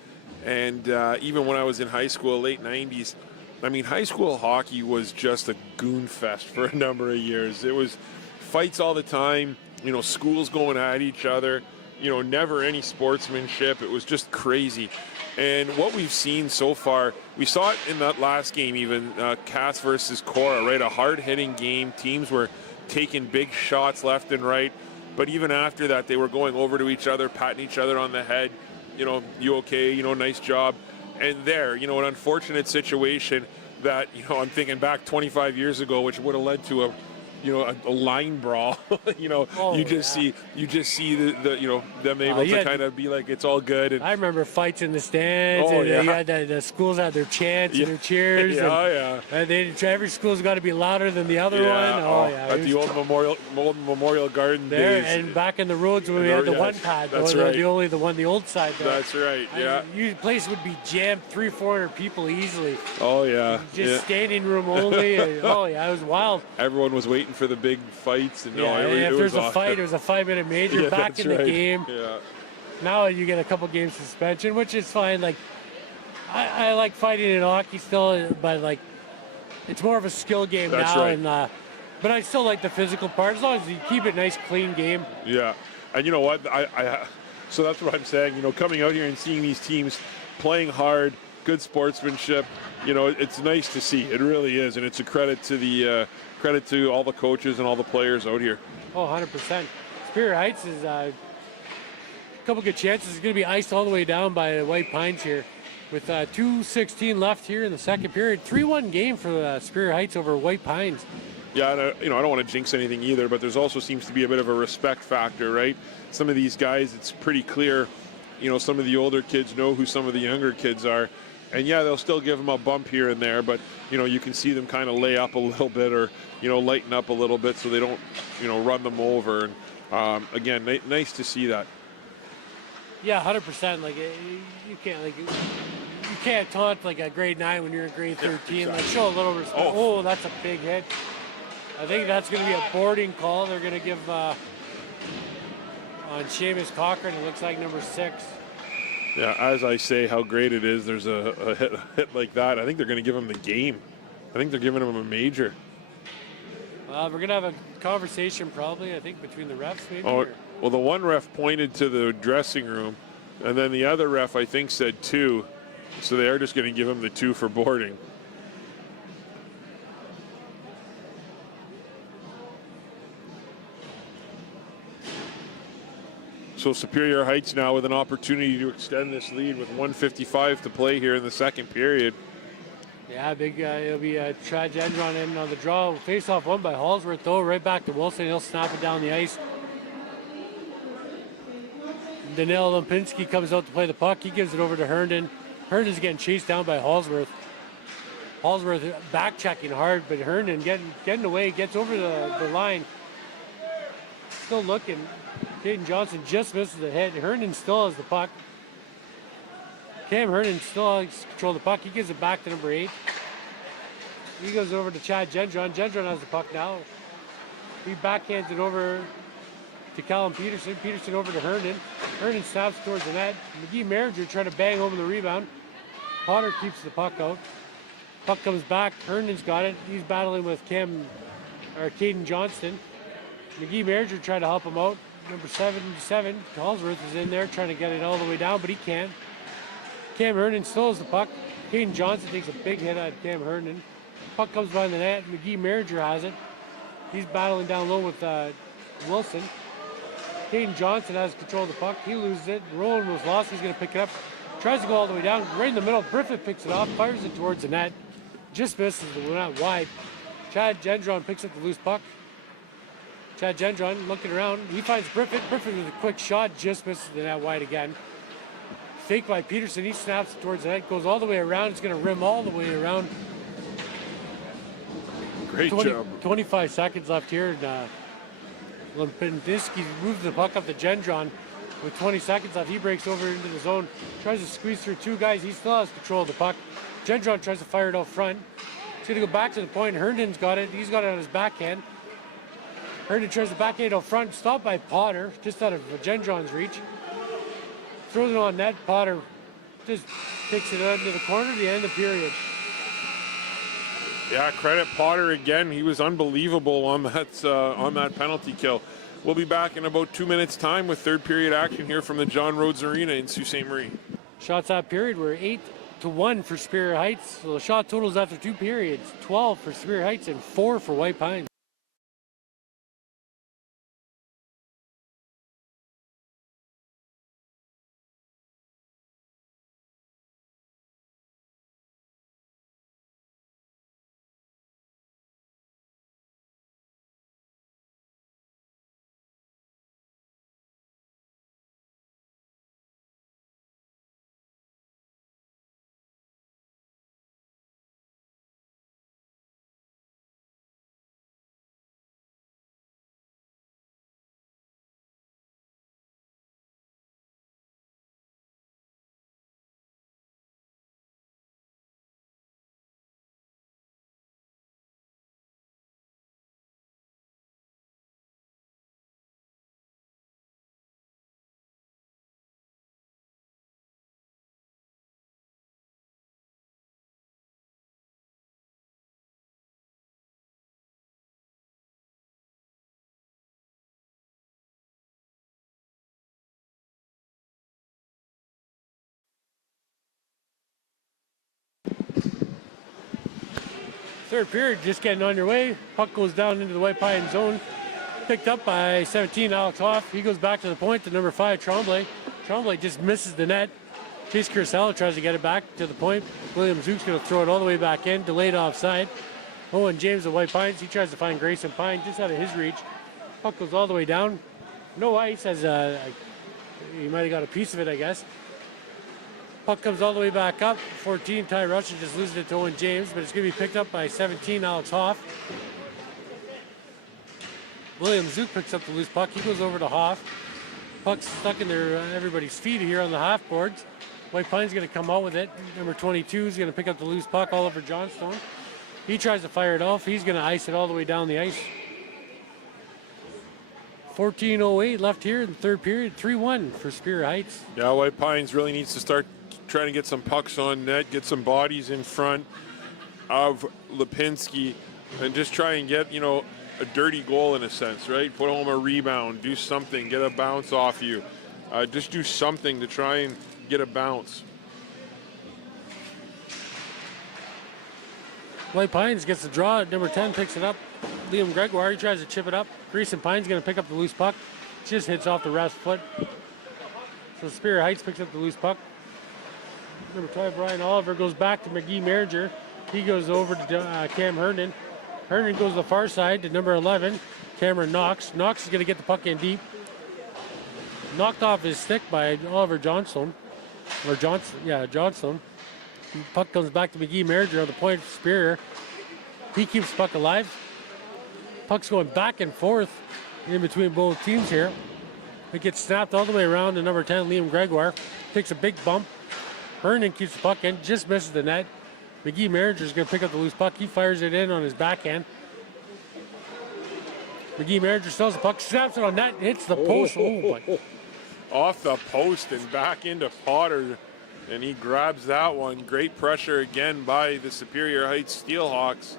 and even when I was in high school, late 90s, I mean, high school hockey was just a goon fest for a number of years. It was fights all the time, schools going at each other, never any sportsmanship. It was just crazy. And what we've seen so far, we saw it in that last game even, Cass versus Cora, right? A hard-hitting game. Teams were taking big shots left and right. But even after that, they were going over to each other, patting each other on the head. You know, you okay? You know, nice job. And there, you know, an unfortunate situation that, you know, I'm thinking back 25 years ago, which would have led to a line brawl. You know, you just see the you know, them able to kind of be like, it's all good. And I remember fights in the stands, and you had the schools had their chants and their cheers. And every school's got to be louder than the other one. At the old Memorial Garden there, days. and back in the roads when we had the one pad, that's right. the old side there. That's right. Yeah. The place would be jammed 300-400 people easily. Oh yeah. Just standing room only. It was wild. Everyone was waiting for the big fights, and if there's a fight, it was a 5-minute major back in the game. Yeah. Now you get a couple games suspension, which is fine. Like I like fighting in hockey still, but like it's more of a skill game now. Right. And but I still like the physical part as long as you keep it nice, clean game. Yeah, and you know what? So that's what I'm saying. You know, coming out here and seeing these teams playing hard, good sportsmanship. You know, it's nice to see. It really is, and it's a credit to all the coaches and all the players out here. Oh, 100%. Superior Heights is a couple good chances. It's going to be iced all the way down by White Pines here. With 2:16 left here in the second period. 3-1 game for Superior Heights over White Pines. Yeah, and I don't want to jinx anything either, but there's also seems to be a bit of a respect factor, right? Some of these guys, it's pretty clear, you know, some of the older kids know who some of the younger kids are. And yeah, they'll still give them a bump here and there, but, you know, you can see them kind of lay up a little bit or, you know, lighten up a little bit so they don't, you know, run them over. And again, nice to see that. Yeah, 100%. Like you can't taunt like a grade 9 when you're in grade 13. Exactly. Like show a little respect. Oh, that's a big hit. I think that's going to be a boarding call. They're going to give on Seamus Cochran. It looks like number 6. Yeah, as I say, how great it is. There's a hit like that. I think they're going to give him the game. I think they're giving him a major. We're going to have a conversation probably, I think, between the refs maybe. Oh, well, the one ref pointed to the dressing room, and then the other ref, I think, said 2. So they are just going to give him the 2 for boarding. So Superior Heights now with an opportunity to extend this lead with 1:55 to play here in the second period. Yeah, big. It'll be Chad Gendron in on the draw. Face-off won by Hallsworth, though. Right back to Wilson. He'll snap it down the ice. Danil Lempinski comes out to play the puck. He gives it over to Herndon. Herndon's getting chased down by Hallsworth. Hallsworth back-checking hard, but Herndon getting away, gets over the line. Still looking. Caden Johnson just misses the hit. Herndon still has the puck. Cam Herndon still has control of the puck. He gives it back to number 8. He goes over to Chad Gendron. Gendron has the puck now. He backhands it over to Callum Peterson. Peterson over to Herndon. Herndon snaps towards the net. McGee Merringer trying to bang home the rebound. Potter keeps the puck out. Puck comes back. Herndon's got it. He's battling with Caden Johnston. McGee Merringer trying to help him out. Number 77, Hallsworth is in there trying to get it all the way down, but he can't. Cam Herndon still has the puck. Caden Johnson takes a big hit at Cam Herndon. Puck comes by the net. McGee Merringer has it. He's battling down low with Wilson. Caden Johnson has control of the puck. He loses it. Roland was lost. He's going to pick it up. Tries to go all the way down. Right in the middle. Griffith picks it off. Fires it towards the net. Just misses the net wide. Chad Gendron picks up the loose puck. Chad Gendron looking around. He finds Griffith. Griffith with a quick shot. Just misses the net wide again. Fake by Peterson. He snaps it towards the net. Goes all the way around. It's going to rim all the way around. Great job. 25 seconds left here. And Lempinski moves the puck up to Gendron with 20 seconds left. He breaks over into the zone. Tries to squeeze through 2 guys. He still has control of the puck. Gendron tries to fire it out front. He's going to go back to the point. Herndon's got it. He's got it on his backhand. Herndon tries to backhand out front. Stopped by Potter, just out of Gendron's reach. Throws it on net. Potter just takes it into the corner at the end of the period. Yeah, credit Potter again. He was unbelievable on that penalty kill. We'll be back in about 2 minutes' time with third period action here from the John Rhodes Arena in Sault Ste. Marie. Shots that period were 8-1 for Superior Heights. So the shot totals after 2 periods, 12 for Superior Heights and 4 for White Pines. Third period, just getting on your way. Puck goes down into the White Pine zone. Picked up by 17, Alex Hoff. He goes back to the point to number 5, Tremblay. Tremblay just misses the net. Chase Curacao tries to get it back to the point. William Zook's going to throw it all the way back in, delayed offside. Owen James of White Pines, he tries to find Grayson Pine just out of his reach. Puck goes all the way down. No ice, as he might have got a piece of it, I guess. Puck comes all the way back up. 14, Ty Rusher just loses it to Owen James, but it's going to be picked up by 17, Alex Hoff. William Zook picks up the loose puck. He goes over to Hoff. Puck's stuck in everybody's feet here on the half boards. White Pine's going to come out with it. Number 22 is going to pick up the loose puck, Oliver Johnstone. He tries to fire it off. He's going to ice it all the way down the ice. 14:08 left here in the third period. 3-1 for Superior Heights. Yeah, White Pines really needs to start trying to get some pucks on net, get some bodies in front of Lipinski, and just try and get, a dirty goal in a sense, right? Put home a rebound, do something, get a bounce off you. Just do something to try and get a bounce. White Pines gets the draw. Number 10 picks it up. Liam Gregoire, he tries to chip it up. Grayson Pine's going to pick up the loose puck. Just hits off the ref's foot. So Superior Heights picks up the loose puck. Number 12, Brian Oliver, goes back to McGee Merringer. He goes over to Cam Herndon. Herndon goes to the far side to number 11, Cameron Knox. Knox is going to get the puck in deep. Knocked off his stick by Oliver Johnstone. Or Johnson, yeah, Johnstone. Puck comes back to McGee Merringer on the point of Superior. He keeps the puck alive. Puck's going back and forth in between both teams here. It gets snapped all the way around to number 10, Liam Gregoire. Takes a big bump. Herndon keeps the puck in, just misses the net. McGee Merringer is going to pick up the loose puck. He fires it in on his backhand. McGee Merringer steals the puck, snaps it on net, hits the post. Oh, boy. Off the post and back into Potter, and he grabs that one. Great pressure again by the Superior Heights Steelhawks.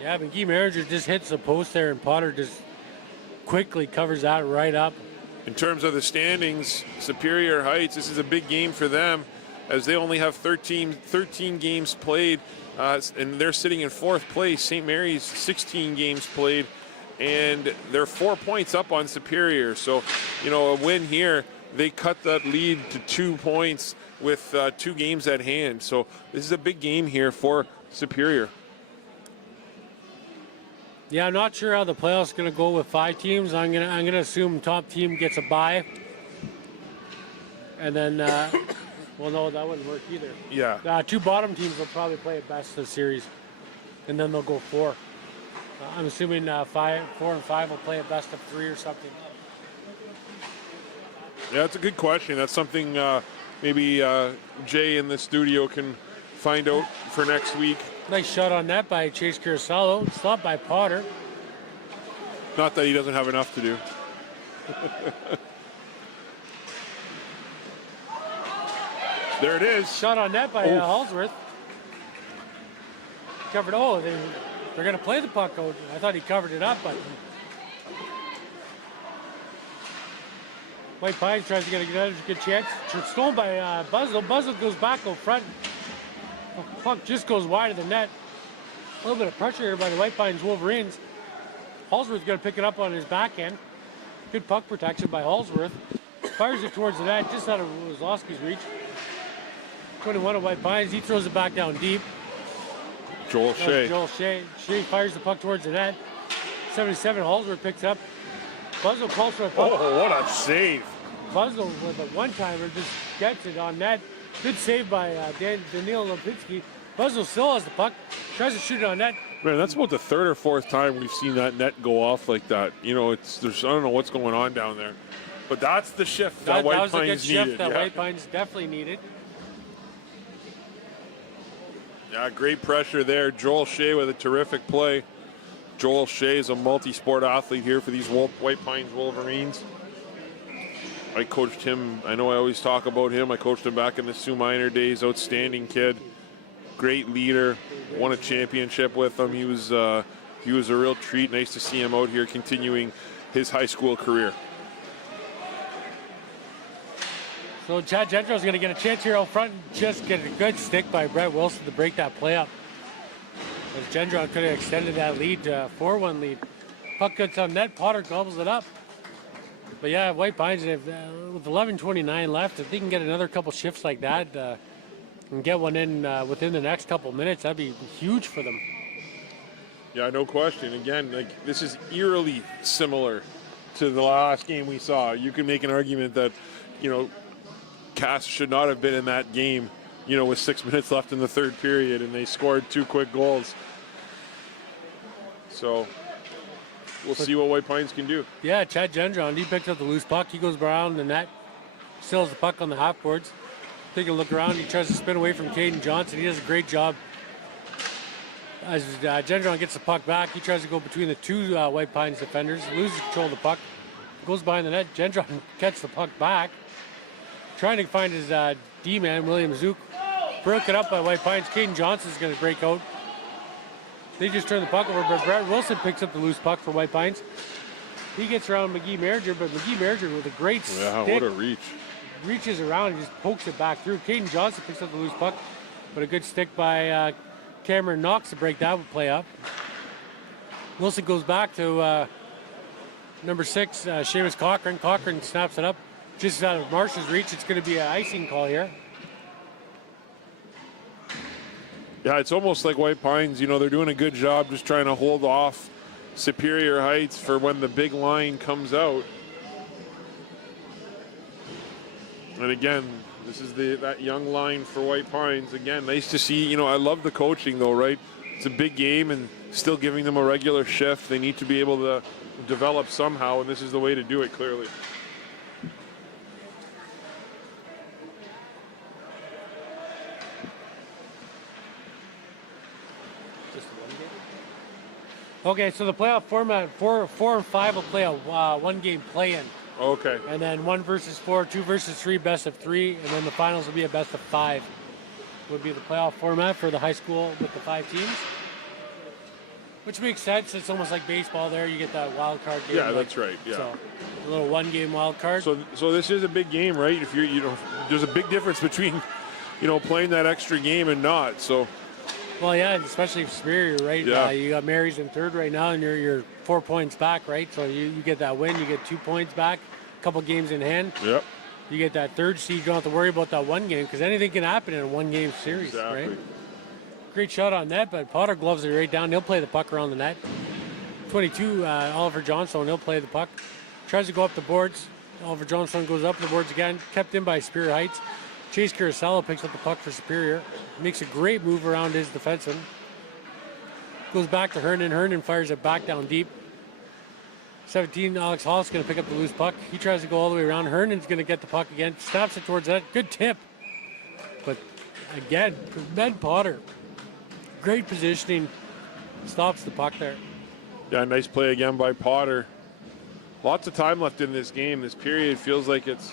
Yeah, McGee Merringer just hits the post there, and Potter just quickly covers that right up. In terms of the standings, Superior Heights, this is a big game for them, as they only have 13 games played, and they're sitting in 4th place. St. Mary's 16 games played, and they're 4 points up on Superior. So, a win here, they cut that lead to 2 points with 2 games at hand. So this is a big game here for Superior. Yeah, I'm not sure how the playoffs are going to go with 5 teams. I'm gonna assume top team gets a bye, and then. Well, no, that wouldn't work either. Yeah. 2 bottom teams will probably play at best of the series, and then they'll go 4. I'm assuming 4 and 5 will play at best of 3 or something. Yeah, that's a good question. That's something maybe Jay in the studio can find out for next week. Nice shot on net by Chase Curacao. Stopped by Potter. Not that he doesn't have enough to do. There it is. Shot on net by Halsworth. Covered. Oh, they're going to play the puck out. I thought he covered it up, but White Pines tries to get another good chance. It's stolen by Buzzell. Buzzell goes back out front. The puck just goes wide of the net. A little bit of pressure here by the White Pines Wolverines. Halsworth's going to pick it up on his backhand. Good puck protection by Halsworth. Fires it towards the net, just out of Wazowski's reach. 21 of White Pines. He throws it back down deep. Joel Shea. Joel Shea. Shea fires the puck towards the net. 77, Halsworth picks up. Buzzell calls for a puck. Oh, what a save. Buzzell with a one-timer just gets it on net. Good save by Daniil Lipinski. Buzzell still has the puck. Tries to shoot it on net. Man, that's about the 3rd or 4th time we've seen that net go off like that. I don't know what's going on down there. But that's the shift that White Pines needed. That was a good shift that White Pines definitely needed. Yeah, great pressure there. Joel Shea with a terrific play. Joel Shea is a multi-sport athlete here for these White Pines Wolverines. I coached him. I know I always talk about him. I coached him back in the Sioux Minor days. Outstanding kid. Great leader. Won a championship with him. He was a real treat. Nice to see him out here continuing his high school career. So Chad Gentro's going to get a chance here out front and just get a good stick by Brett Wilson to break that play up. as Gendron could have extended that lead to a 4-1 lead. Puck gets on net, Potter gobbles it up. But yeah, White Pines, with 11:29 left, if they can get another couple shifts like that and get one in within the next couple minutes, that'd be huge for them. Yeah, no question. Again, like this is eerily similar to the last game we saw. You can make an argument that, Cass should not have been in that game, with 6 minutes left in the third period, and they scored 2 quick goals. So we'll see what White Pines can do. Yeah, Chad Gendron, he picked up the loose puck. He goes around the net, steals the puck on the half boards. Take a look around. He tries to spin away from Caden Johnson. He does a great job. As Gendron gets the puck back, he tries to go between the two White Pines defenders, loses control of the puck, goes behind the net. Gendron gets the puck back, trying to find his D-man, William Zook. Broken up by White Pines. Caden Johnson's going to break out. They just turn the puck over, but Brett Wilson picks up the loose puck for White Pines. He gets around McGee Merger, but McGee Merger with a great stick. What a reach. Reaches around and just pokes it back through. Caden Johnson picks up the loose puck, but a good stick by Cameron Knox to break that play up. Wilson goes back to number 6, Seamus Cochran. Cochran snaps it up just out of Marsh's reach. It's going to be an icing call here. Yeah, it's almost like White Pines, they're doing a good job just trying to hold off Superior Heights for when the big line comes out. And again, this is that young line for White Pines. Again, nice to see. I love the coaching, though, right? It's a big game and still giving them a regular shift. They need to be able to develop somehow, and this is the way to do it, clearly. Okay, so the playoff format, 4 and 5 will play a one-game play-in. Okay. And then 1 versus 4, 2 versus 3, best of 3, and then the finals will be a best of 5. Would be the playoff format for the high school with the 5 teams. Which makes sense. It's almost like baseball there. You get that wild card game. Yeah, that's right. Yeah. So a little one-game wild card. So this is a big game, right? If there's a big difference between, playing that extra game and not. So. Well, yeah, especially if Superior, right? Yeah. You got Mary's in third right now, and you're 4 points back, right? So you get that win, you get 2 points back, a couple games in hand. Yep. You get that third seed. You don't have to worry about that one game because anything can happen in a one-game series, exactly. Right? Great shot on net, but Potter gloves it right down. He'll play the puck around the net. 22, Oliver Johnstone, he'll play the puck. Tries to go up the boards. Oliver Johnstone goes up the boards again, kept in by Superior Heights. Chase Carasello picks up the puck for Superior. Makes a great move around his defenseman. Goes back to Hernan. Hernan fires it back down deep. 17, Alex Hall's going to pick up the loose puck. He tries to go all the way around. Hernan's going to get the puck again. Snaps it towards that. Good tip. But again, Ben Potter. Great positioning. Stops the puck there. Yeah, nice play again by Potter. Lots of time left in this game. This period feels like it's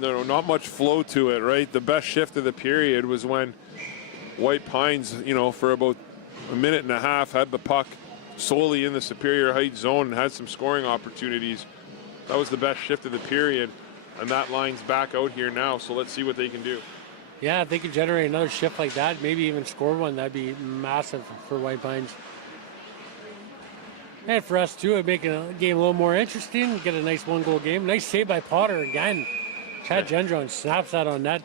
not much flow to it, right? The best shift of the period was when White Pines, for about a minute and a half had the puck solely in the Superior Heights zone and had some scoring opportunities. That was the best shift of the period, and that line's back out here now, so let's see what they can do. Yeah, if they can generate another shift like that, maybe even score one, that'd be massive for White Pines. And for us, too, it'd make a game a little more interesting, get a nice one-goal game. Nice save by Potter again. Chad Gendron snaps that on net.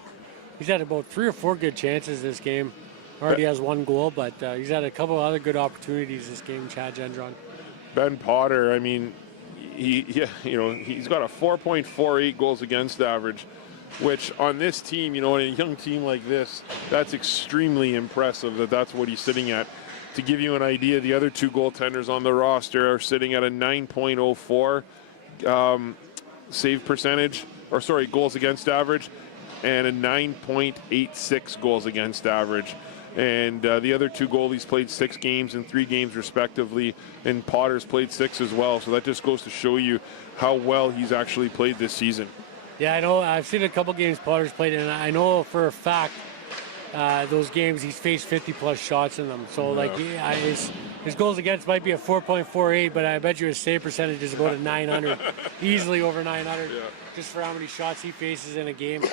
He's had about 3 or 4 good chances this game. Already has 1 goal, but he's had a couple other good opportunities this game, Chad Gendron. Ben Potter, I mean, he's got a 4.48 goals against average, which on this team, in a young team like this, that's extremely impressive that's what he's sitting at. To give you an idea, the other 2 goaltenders on the roster are sitting at a 9.04 save percentage. Goals against average, and a 9.86 goals against average. And the other 2 goalies played 6 games and 3 games respectively, and Potter's played 6 as well. So that just goes to show you how well he's actually played this season. Yeah, I know. I've seen a couple games Potter's played, and I know for a fact those games he's faced 50-plus shots in them. So, his goals against might be a 4.48, but I bet you his save percentage is about a 900, easily over 900, just for how many shots he faces in a game.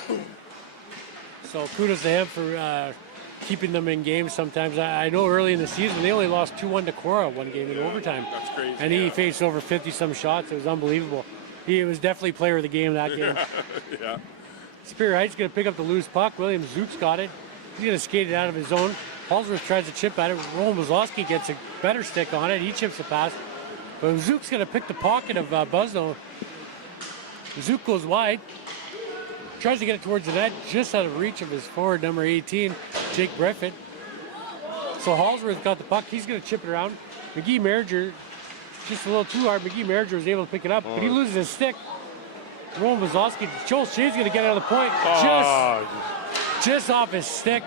So kudos to him for keeping them in games sometimes. I know early in the season they only lost 2-1 to Cora one game in overtime. That's crazy. And he faced over 50-some shots. It was unbelievable. He was definitely player of the game that game. Yeah. Superior Heights going to pick up the loose puck. William Zook's got it. He's going to skate it out of his zone. Halsworth tries to chip at it. Roland Wazowski gets a better stick on it. He chips the pass. But Zook's going to pick the pocket of Buzno. Zook goes wide. Tries to get it towards the net, just out of reach of his forward, number 18, Jake Griffith. So Halsworth got the puck. He's going to chip it around. McGee Merger, just a little too hard. McGee Merger was able to pick it up, but he loses his stick. Roland Wazowski. Joel Shea's going to get out of the point. Just off his stick.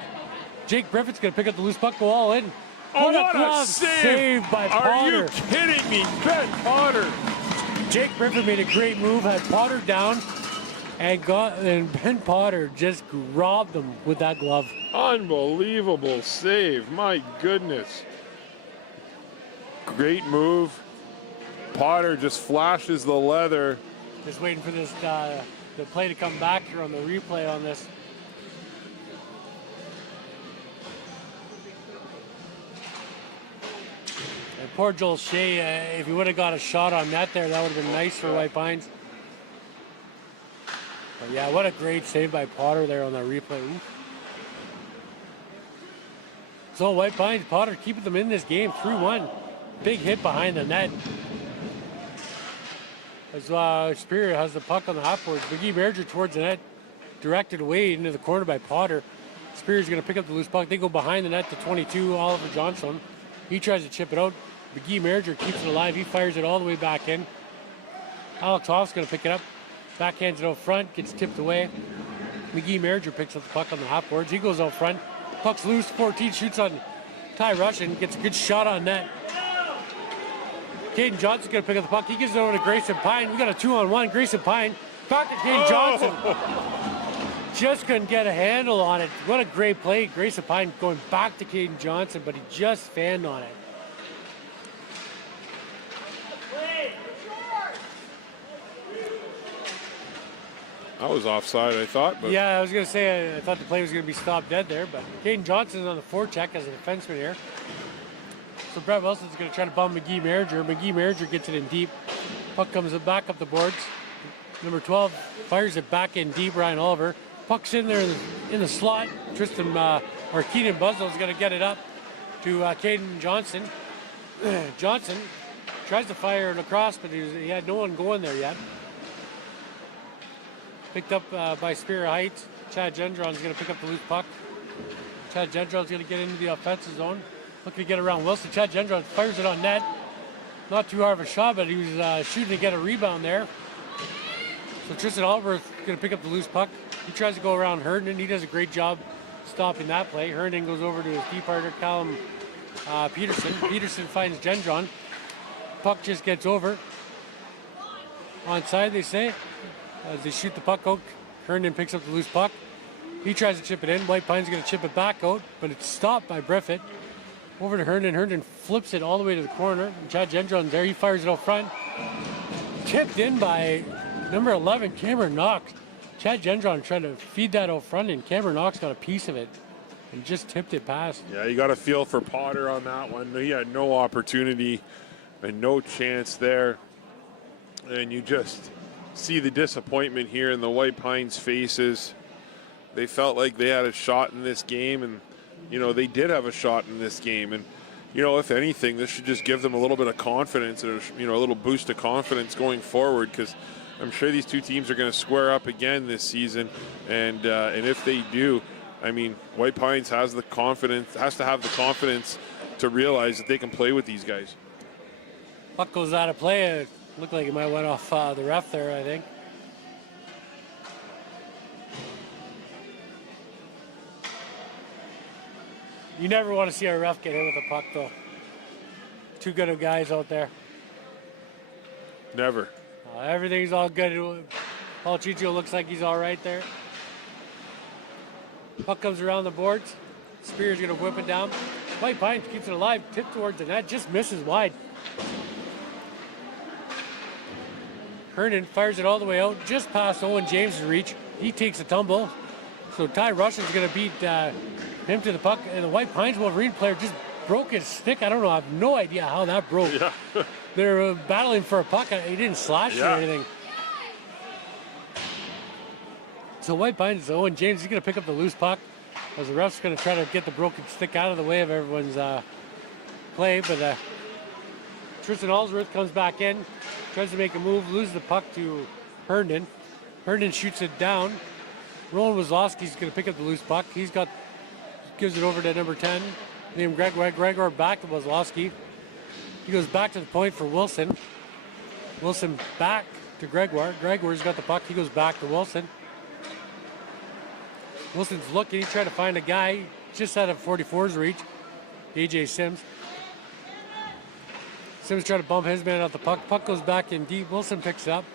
Jake Griffith's going to pick up the loose puck, go all in. What a save by Potter. Are you kidding me? Ben Potter. Jake Griffith made a great move, had Potter down, and Ben Potter just robbed him with that glove. Unbelievable save. My goodness. Great move. Potter just flashes the leather. Just waiting for this the play to come back here on the replay on this. And poor Joel Shea, if he would have got a shot on net there, that would have been nice for White Pines. But yeah, what a great save by Potter there on that replay. Oof. So White Pines, Potter keeping them in this game, 3-1. Big hit behind the net. As Superior has the puck on the half boards. McGee Merger towards the net, directed away into the corner by Potter. Superior's going to pick up the loose puck. They go behind the net to 22, Oliver Johnson. He tries to chip it out. McGee Merger keeps it alive. He fires it all the way back in. Alex Hoff's going to pick it up. Backhands it out front, gets tipped away. McGee Merger picks up the puck on the half boards. He goes out front. Puck's loose. 14 shoots on Ty Russian. Gets a good shot on net. Caden Johnson's going to pick up the puck. He gives it over to Grayson Pine. We got a 2-on-1. Grayson Pine back to Caden Johnson. Just couldn't get a handle on it. What a great play. Grayson Pine going back to Caden Johnson, but he just fanned on it. That was offside, I thought. But yeah, I was going to say, I thought the play was going to be stopped dead there, but Caden Johnson's on the forecheck as a defenseman here. So Brett Wilson's going to try to bum McGee Merger. McGee Merger gets it in deep. Puck comes back up the boards. Number 12 fires it back in deep, Ryan Oliver. Puck's in there in the slot. Keenan Buzzell's going to get it up to Caden Johnson. Johnson tries to fire it across, but he had no one going there yet. Picked up by Superior Heights. Chad Gendron's going to pick up the loose puck. Chad Gendron's going to get into the offensive zone. Looking to get around Wilson. Chad Gendron fires it on net. Not too hard of a shot, but he was shooting to get a rebound there. So Tristan Oliver is going to pick up the loose puck. He tries to go around Herndon. He does a great job stopping that play. Herndon goes over to his key partner, Callum Peterson. Peterson finds Gendron. Puck just gets over. Onside, they say. As they shoot the puck out, Herndon picks up the loose puck. He tries to chip it in. White Pine's going to chip it back out, but it's stopped by Griffith. Over to Herndon. Herndon flips it all the way to the corner. And Chad Gendron's there. He fires it out front. Tipped in by number 11, Cameron Knox. Chad Gendron tried to feed that out front, and Cameron Knox got a piece of it and just tipped it past. yeah, you got to feel for Potter on that one. He had no opportunity and no chance there. And you just see the disappointment here in the White Pines' faces. They felt like they had a shot in this game, and they did have a shot in this game. And if anything, this should just give them a little bit of confidence and a little boost of confidence going forward, because I'm sure these two teams are going to square up again this season. And if they do, I mean, White Pines has to have the confidence to realize that they can play with these guys. Puck goes out of play. It looked like it might have went off the ref there, I think. You never want to see a ref get hit with a puck, though. Too good of guys out there. Never. Everything's all good. Paul Chicho looks like he's all right there. Puck comes around the boards. Spear's going to whip it down. White Pines keeps it alive. Tip towards the net. Just misses wide. Herndon fires it all the way out. Just past Owen James' reach. He takes a tumble. So Ty Russian's going to beat him to the puck, and the White Pines Wolverine player just broke his stick. I don't know. I have no idea how that broke. Yeah. They're battling for a puck. He didn't slash or anything. So White Pines, Owen James, he's going to pick up the loose puck as the ref's going to try to get the broken stick out of the way of everyone's play. But Tristan Allsworth comes back in, tries to make a move, loses the puck to Herndon. Herndon shoots it down. Roland Wazlowski's going to pick up the loose puck. Gives it over to number 10, named Gregor back to Wazlowski. He goes back to the point for Wilson. Wilson back to Gregor. Gregor's got the puck. He goes back to Wilson. Wilson's looking. He's trying to find a guy just out of 44's reach. AJ Sims. Sims trying to bump his man out the puck. Puck goes back in deep. Wilson picks it up.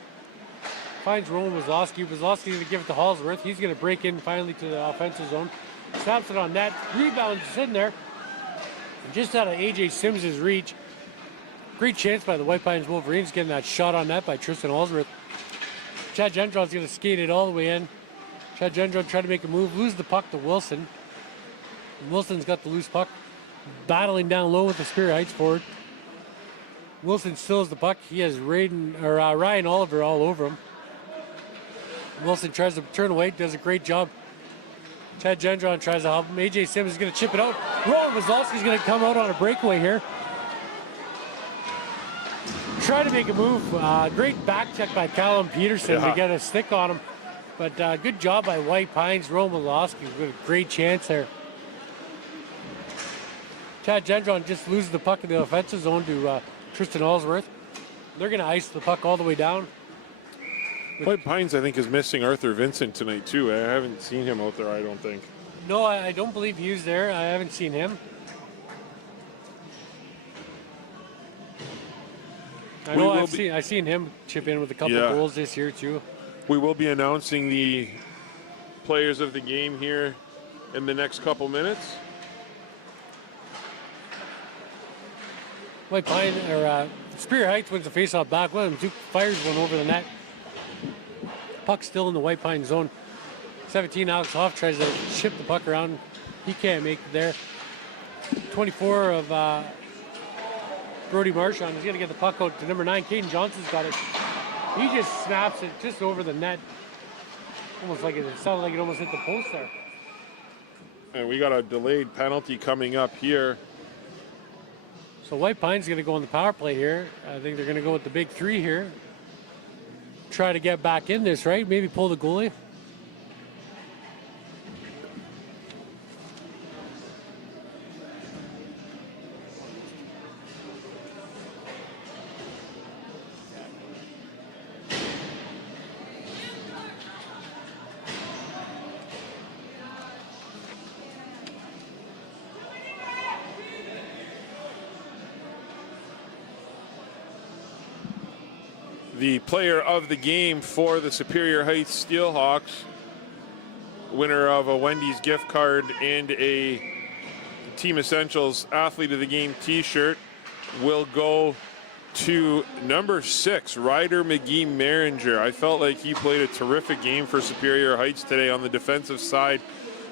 Finds Roland Wazlowski. Wazlowski's going to give it to Hallsworth. He's going to break in finally to the offensive zone. Snaps it on net. Rebounds in there. Just out of AJ Sims' reach. Great chance by the White Pines Wolverines getting that shot on net by Tristan Hallsworth. Chad Gendron's going to skate it all the way in. Chad Gendron trying to make a move. Loses the puck to Wilson. Wilson's got the loose puck. Battling down low with the Spear Heights forward. Wilson still has the puck. He has Ryan Oliver all over him. Wilson tries to turn away. Does a great job. Chad Gendron tries to help him. AJ Sims is going to chip it out. Roland Wazlowski's going to come out on a breakaway here. Try to make a move. Great back check by Callum Peterson to get a stick on him. But good job by White Pines. Roland Wazlowski with a great chance there. Chad Gendron just loses the puck in the offensive zone to Tristan Allsworth. They're going to ice the puck all the way down. White Pines, I think, is missing Arthur Vincent tonight, too. I haven't seen him out there, I don't think. No, I don't believe he's there. I haven't seen him. I know I've seen him chip in with a couple of goals this year, too. We will be announcing the players of the game here in the next couple minutes. White Pine, Spear Heights wins the faceoff back. William Duke fires one over the net. Puck still in the White Pine zone. 17, Alex Hoff tries to chip the puck around. He can't make it there. 24 of Brody Marchand. He's going to get the puck out to number 9. Caden Johnson's got it. He just snaps it just over the net. Almost like it sounded like it almost hit the post there. And we got a delayed penalty coming up here. So White Pine's going to go on the power play here. I think they're going to go with the big 3 here. Try to get back in this, right? Maybe pull the goalie. The player of the game for the Superior Heights Steelhawks, winner of a Wendy's gift card and a Team Essentials Athlete of the Game t-shirt, will go to number 6, Ryder McGee Maringer. I felt like he played a terrific game for Superior Heights today on the defensive side.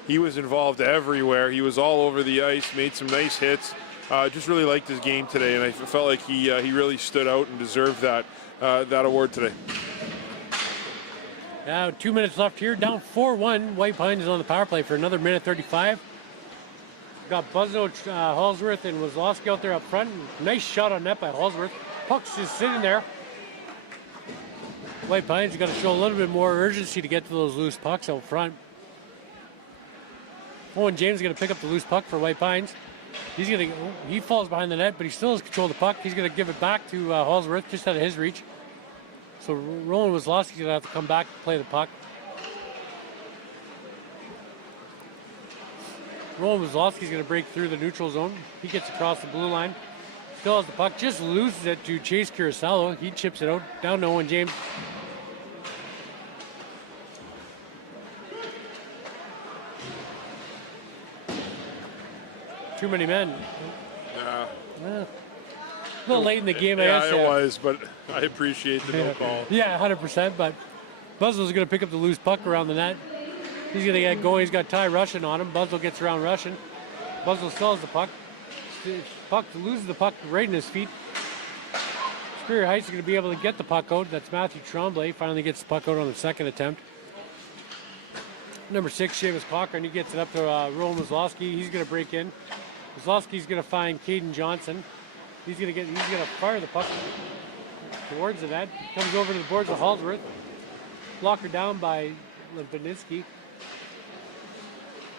He was involved everywhere. He was all over the ice, made some nice hits. Just really liked his game today, and I felt like he really stood out and deserved that award today. Now 2 minutes left here, down 4-1. White Pines is on the power play for another minute 35. Got Buzzo, Hallsworth, and Wazlowski out there up front. Nice shot on net by Hallsworth. Puck's just sitting there. White Pines got to show a little bit more urgency to get to those loose pucks out front. Owen James is going to pick up the loose puck for White Pines. He falls behind the net, but he still has control of the puck. He's going to give it back to Hallsworth, just out of his reach. So Roland Wazlowski's going to have to come back to play the puck. Roland Wazlowski's going to break through the neutral zone. He gets across the blue line. Still has the puck, just loses it to Chase Kurosawa. He chips it out, down to Owen James. Too many men. A little late in the game, I guess. Yeah, it was, but I appreciate the no call. Yeah, 100%. But Buzzell's going to pick up the loose puck around the net. He's going to get going. He's got Ty rushing on him. Buzzell gets around rushing. Buzzell still has the puck. Puck loses the puck right in his feet. Superior Heights are going to be able to get the puck out. That's Matthew Tremblay. Finally gets the puck out on the second attempt. Number 6, Seamus Cochran. He gets it up to Roland Wazlowski. He's going to break in. Wazlowski's going to find Caden Johnson. He's going to fire the puck towards the net. Comes over to the boards of Halsworth. Blocker down by Lipinski.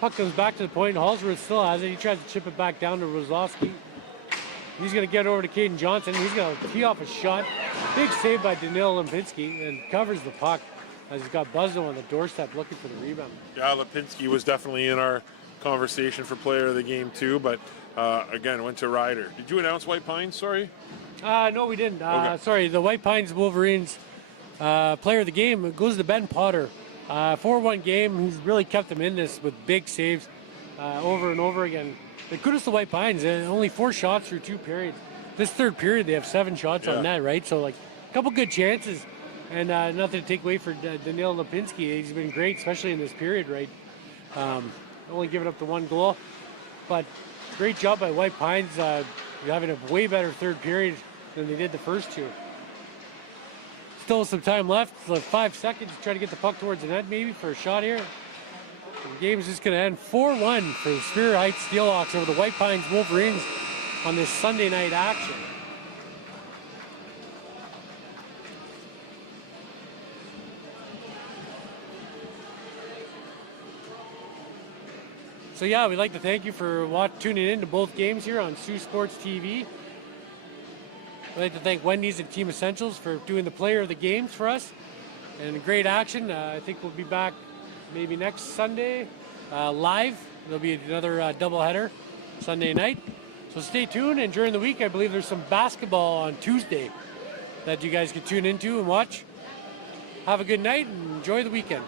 Puck comes back to the point. Halsworth still has it. He tries to chip it back down to Wazlowski. He's going to get over to Caden Johnson. He's going to tee off a shot. Big save by Danil Lipinski and covers the puck as he's got Buzzell on the doorstep looking for the rebound. Yeah, Lipinski was definitely in our conversation for player of the game too, but again, went to Ryder. Did you announce White Pines? Sorry? No, we didn't. Okay. Sorry, the White Pines Wolverines player of the game goes to Ben Potter. 4-1 game. He's really kept them in this with big saves over and over again. The kudos to White Pines. Only 4 shots through 2 periods. This third period, they have 7 shots on net, right? So, like, a couple good chances. And nothing to take away for Danil Lipinski. He's been great, especially in this period, right? Only giving up the 1 goal. But great job by White Pines having a way better third period than they did the first 2. Still some time left, like 5 seconds to try to get the puck towards the net maybe for a shot here. The game's just going to end 4-1 for the Superior Heights Steelhawks over the White Pines Wolverines on this Sunday night action. So yeah, we'd like to thank you for tuning in to both games here on Saultsports TV. I'd like to thank Wendy's and Team Essentials for doing the player of the games for us. And great action. I think we'll be back maybe next Sunday live. There'll be another doubleheader Sunday night. So stay tuned. And during the week, I believe there's some basketball on Tuesday that you guys can tune into and watch. Have a good night and enjoy the weekend.